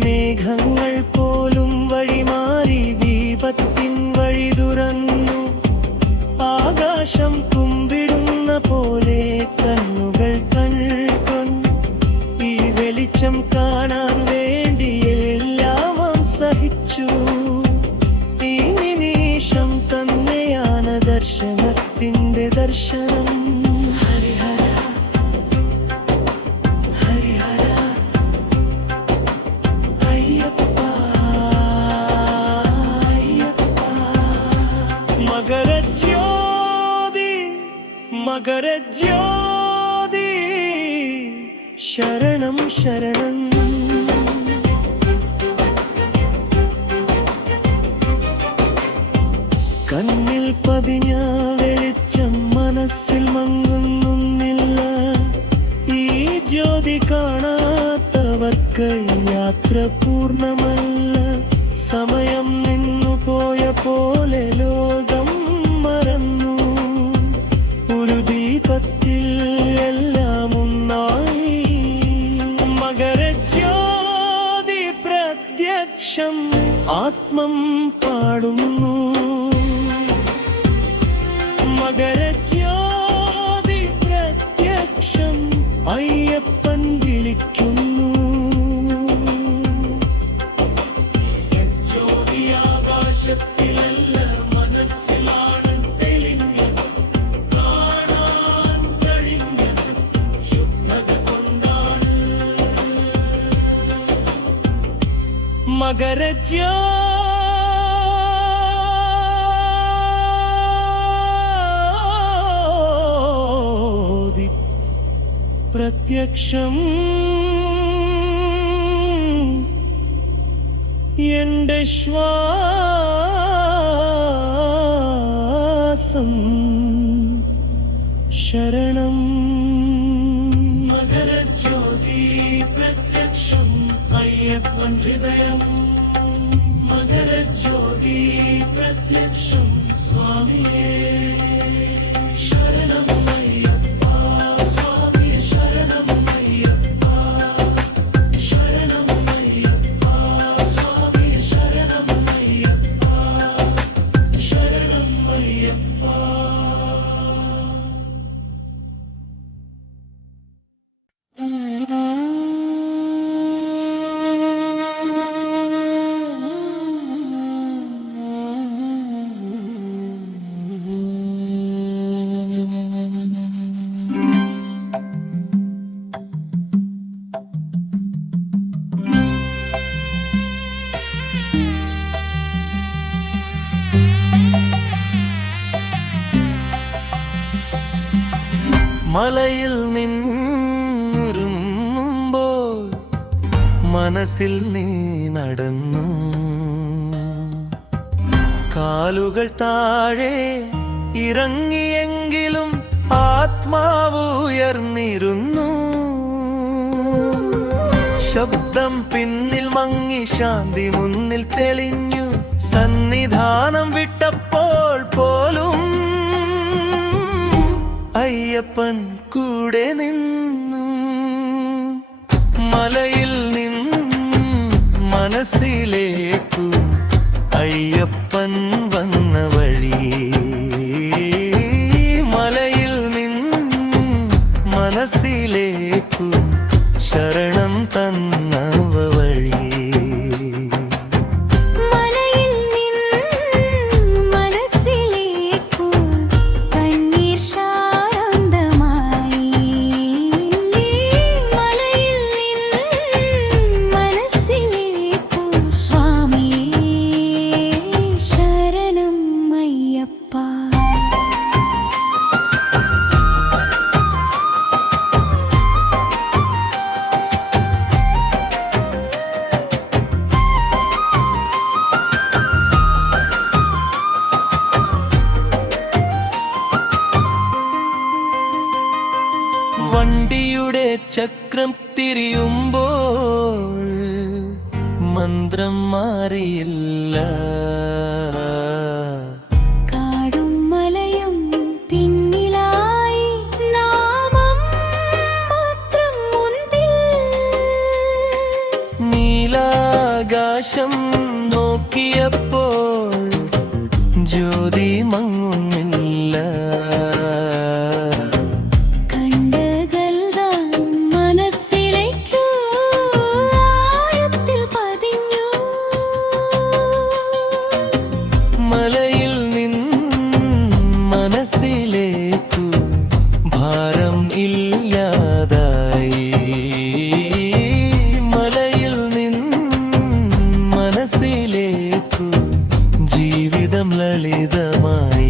മേഘങ്ങൾ പോലും വഴിമാറി ദീപത്തിൻ വഴി തുറന്നു ആകാശം കുമ്പിടുന്ന പോലെ കണ്ണുകൾ കൺകൊണ്ടു ഈ വെളിച്ചം കാണാൻ വേണ്ടി എല്ലാം സഹിച്ചു ഈ നിമിഷം തന്നെയാണ് ദർശനത്തിന്റെ ദർശനം മകരജ്യോതി ശരണം ശരണം കണ്ണിൽ പതിഞ്ഞ വെളിച്ചം മനസ്സിൽ മങ്ങുന്നില്ല ഈ ജ്യോതി കാണാത്തവർക്ക് യാത്ര പൂർണ്ണമല്ല സമയം നിന്നു പോയ പോലെ ലോകം മറന്നു ഒരു ദീപത്തിൽ എല്ലാം ഒന്നായി മകരജ്യോതി പ്രത്യക്ഷം ആത്മം പാടുന്നു മകരജ്യോതി പ്രത്യക്ഷം അയ്യപ്പൻ വിളിക്കുന്നു ജ്യോതി ആകാശത്തിലല്ല മനസ്സിലാണ് തെളിഞ്ഞത് കാണാൻ കഴിഞ്ഞത് ശുദ്ധത കൊണ്ടാണ് മകരജ്യോതി പ്രത്യക്ഷം എന്റെ ശ്വാസം ശരണം മകരജ്യോതി പ്രത്യക്ഷം അയ്യപ്പൻ ഹൃദയം മകരജ്യോതി പ്രത്യക്ഷം സ്വാമിയേ ശരണം അയ്യപ്പ സ്വാമിയേ ശരണം അയ്യപ്പ ശരണം അയ്യപ്പ സ്വാമിയേ ശരണം അയ്യപ്പ ശരണം അയ്യപ്പ മലയിൽ നിന്നുരുമ്പോൾ മനസ്സിൽ നീ നടന്നു കാലുകൾ താഴെ ഇറങ്ങിയെങ്കിലും ആത്മാവ് ഉയർന്നിരുന്നു ശബ്ദം പിന്നിൽ മങ്ങി ശാന്തി മുന്നിൽ തെളിഞ്ഞു സന്നിധാനം വിട്ടപ്പോൾ പോലും അയ്യപ്പൻ കൂടെ നിന്നു മലയിൽ നിന്നും മനസ്സിലേക്കു അയ്യപ്പൻ വന്ന വഴി മലയിൽ നിന്നും മനസ്സിലേക്കു ശരണം തന്നവ വഴി ശരണം ചക്രം തിരിയുമ്പോൾ മന്ത്രം മാറിയില്ല. കാടും മലയും പിന്നിലായി നാമം മാത്രം മുൻപിൽ. നീലാകാശം നോക്കിയപ്പോൾ ജ്യോതി മങ്ങുന്നില്ല. കണ്ടകൽതാൻ മനസ്സിലേക്കു ആഴത്തിൽ പതിഞ്ഞു. മലയിൽ മനസ്സിലേക്കു ഭാരം ഇല്ലാതായി. മലയിൽ മനസ്സിലേക്കു ജീവിതം ലളിതമായി.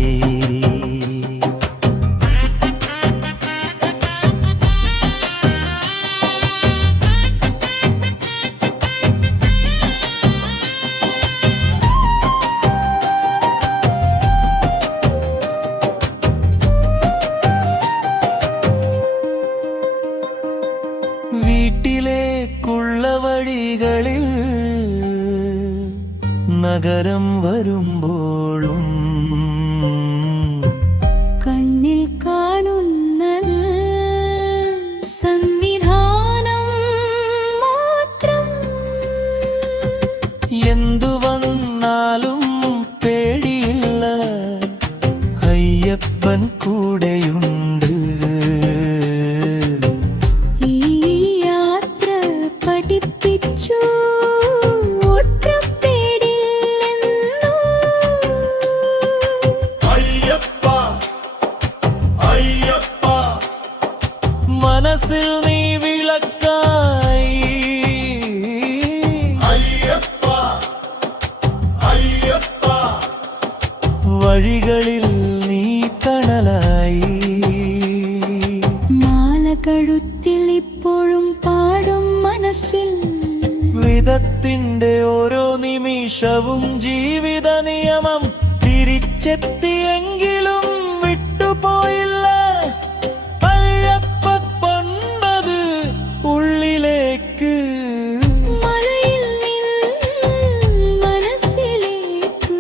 വീട്ടിലേക്കുള്ള വഴികളിൽ നഗരം വരുമ്പോഴും കണ്ണിൽ കാണുന്ന സന്നിധാനം മാത്രം. എന്തു വന്നാലും പേടിയില്ല, അയ്യപ്പൻ കൂടെയുണ്ട്. ഈ യാത്ര പഠിപ്പിച്ചു ഒറ്റപ്പെടില്ലെന്നു. അയ്യപ്പ അയ്യപ്പ മനസ്സിൽ നീ വിളക്കായി. അയ്യപ്പ അയ്യപ്പ വഴികളിൽ നീ തണലായി. മാല കഴുത്തിൽ ഇപ്പോഴും പാടും മനസ്സിൽ. വിധത്തിന്റെ ഓരോ നിമിഷവും ജീവിത നിയമം തിരിച്ചെത്തിയെങ്കിലും വിട്ടുപോയില്ല. അയ്യപ്പ പൊന്നത് ഉള്ളിലേക്ക്. മലയിൽ മനസ്സിലേക്ക്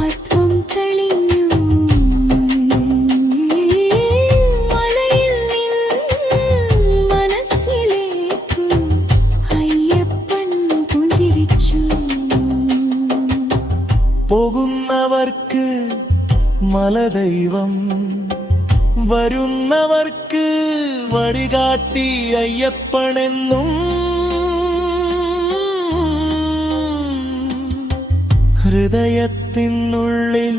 ആത്മം തെളിഞ്ഞു. മലയിൽ മനസ്സിലേക്ക് അയ്യപ്പൻ പുഞ്ചിരിച്ചു. പോകുന്നവർക്ക് മലദൈവം, വരുന്നവർക്ക് വഴികാട്ടി അയ്യപ്പനെന്നും. ഹൃദയത്തിനുള്ളിൽ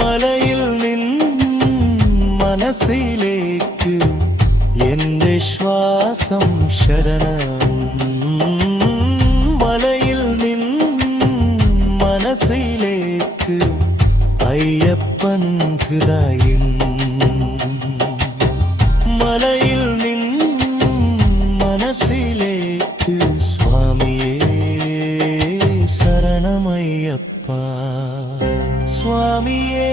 മലയിൽ മനസ്സിലേക്ക് എന്റെ ശ്വാസം ശരണം. മലയിൽ മനസ്സിലേക്ക് അയ്യപ്പൻ ഹൃദയം. മലയിൽ മനസ്സിലേക്ക് സ്വാമിയേ ശരണമയ്യപ്പ. സ്വാമിയേ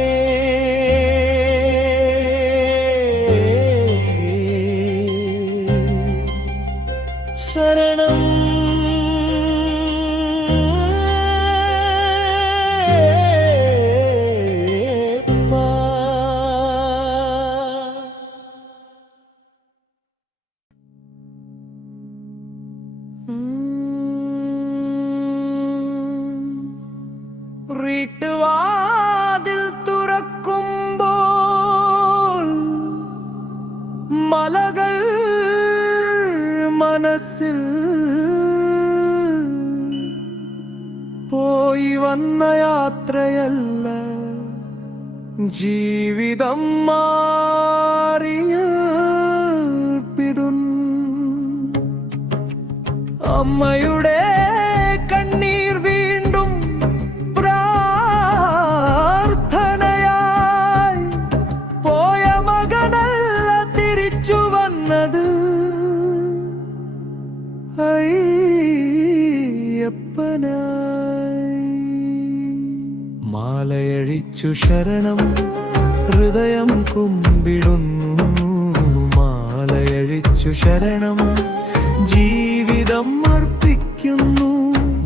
ശരണം. വീട്ടുവാതിൽ തുറക്കുമ്പോൾ മലകൾ മനസ്സിൽ പോയി വന്ന യാത്രയല്ല, ജീവിതം മാറിയ പിടും. അമ്മയുടെ കണ്ണീർ വീണ്ടും പ്രാർത്ഥനയായി. പോയ മകനല്ല തിരിച്ചു വന്നത്, അയ്യപ്പനായി. മാലയഴിച്ചു ശരണം ഹൃദയം കുമ്പിടുന്നു. മാലയഴിച്ചു ശരണം ജീവിതം അർപ്പിക്കുന്നു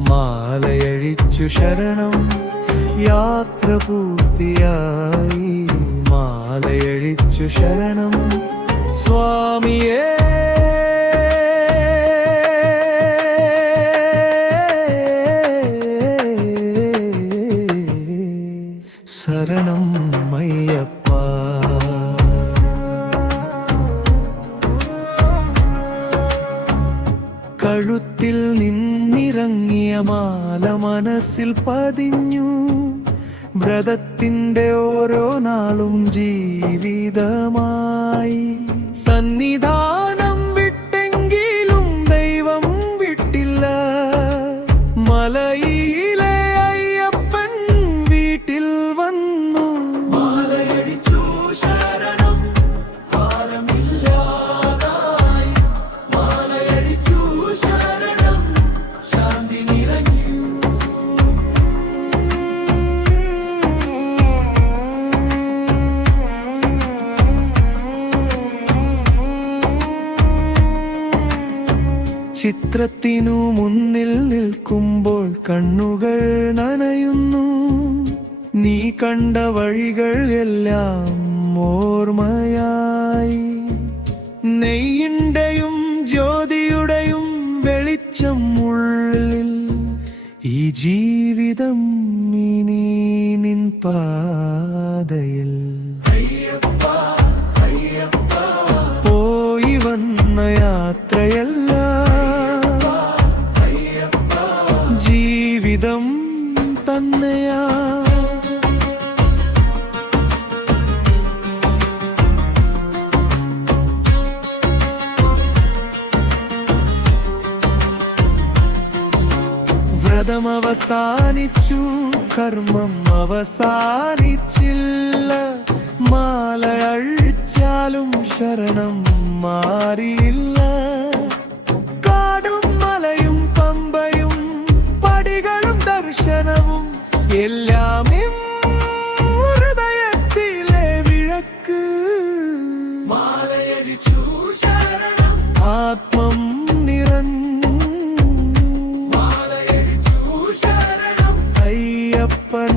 മാലയഴിച്ചു ശരണം യാത്ര പൂർത്തിയായി മാലയഴിച്ചു ശരണം സ്വാമിയേ ശരണം അയ്യപ്പ കഴുത്തിൽ നിന്നിറങ്ങിയ മാല മനസ്സിൽ പതിഞ്ഞു വ്രതത്തിന്റെ ഓരോ നാളും ജീവിതമായി സന്നിധാനം വിട്ടെങ്കിലും ദൈവം വിട്ടില്ല മലയിലെ അയ്യപ്പൻ വീട്ടിൽ വന്നു മാലയടിച്ചു ശരണം ഭാരമില്ലാതായി മാലയടിച്ചു ശരണം ശാന്തി നിറഞ്ഞു ചിത്രത്തിനു മുന്നിൽ നിൽക്കുമ്പോൾ കണ്ണുകൾ നനയുന്നു നീ കണ്ട വഴികൾ എല്ലാം ഓർമ്മയായി നെയ്യിന്റെയും ജ്യോതിയുടെയും വെളിച്ചം ഉള്ളിൽ ഈ ജീവിതം ഇനി നിൻ പാതയിൽ പോയി വന്ന യാത്രയല്ല ജീവിതം തന്നെയാ വ്രതം അവസാനിച്ചു കർമ്മം അവസാനിച്ചില്ല മാല അഴിച്ചാലും ശരണം മാറിയില്ല കാടും മലയും പമ്പയും പടികളും ദർശനവും എല്ലാം ഹൃദയത്തിലെ വിളക്ക് മാലയടിച്ചു ശരണം ആത്മം നിറഞ്ഞു മാലയടിച്ചു ശരണം അയ്യപ്പൻ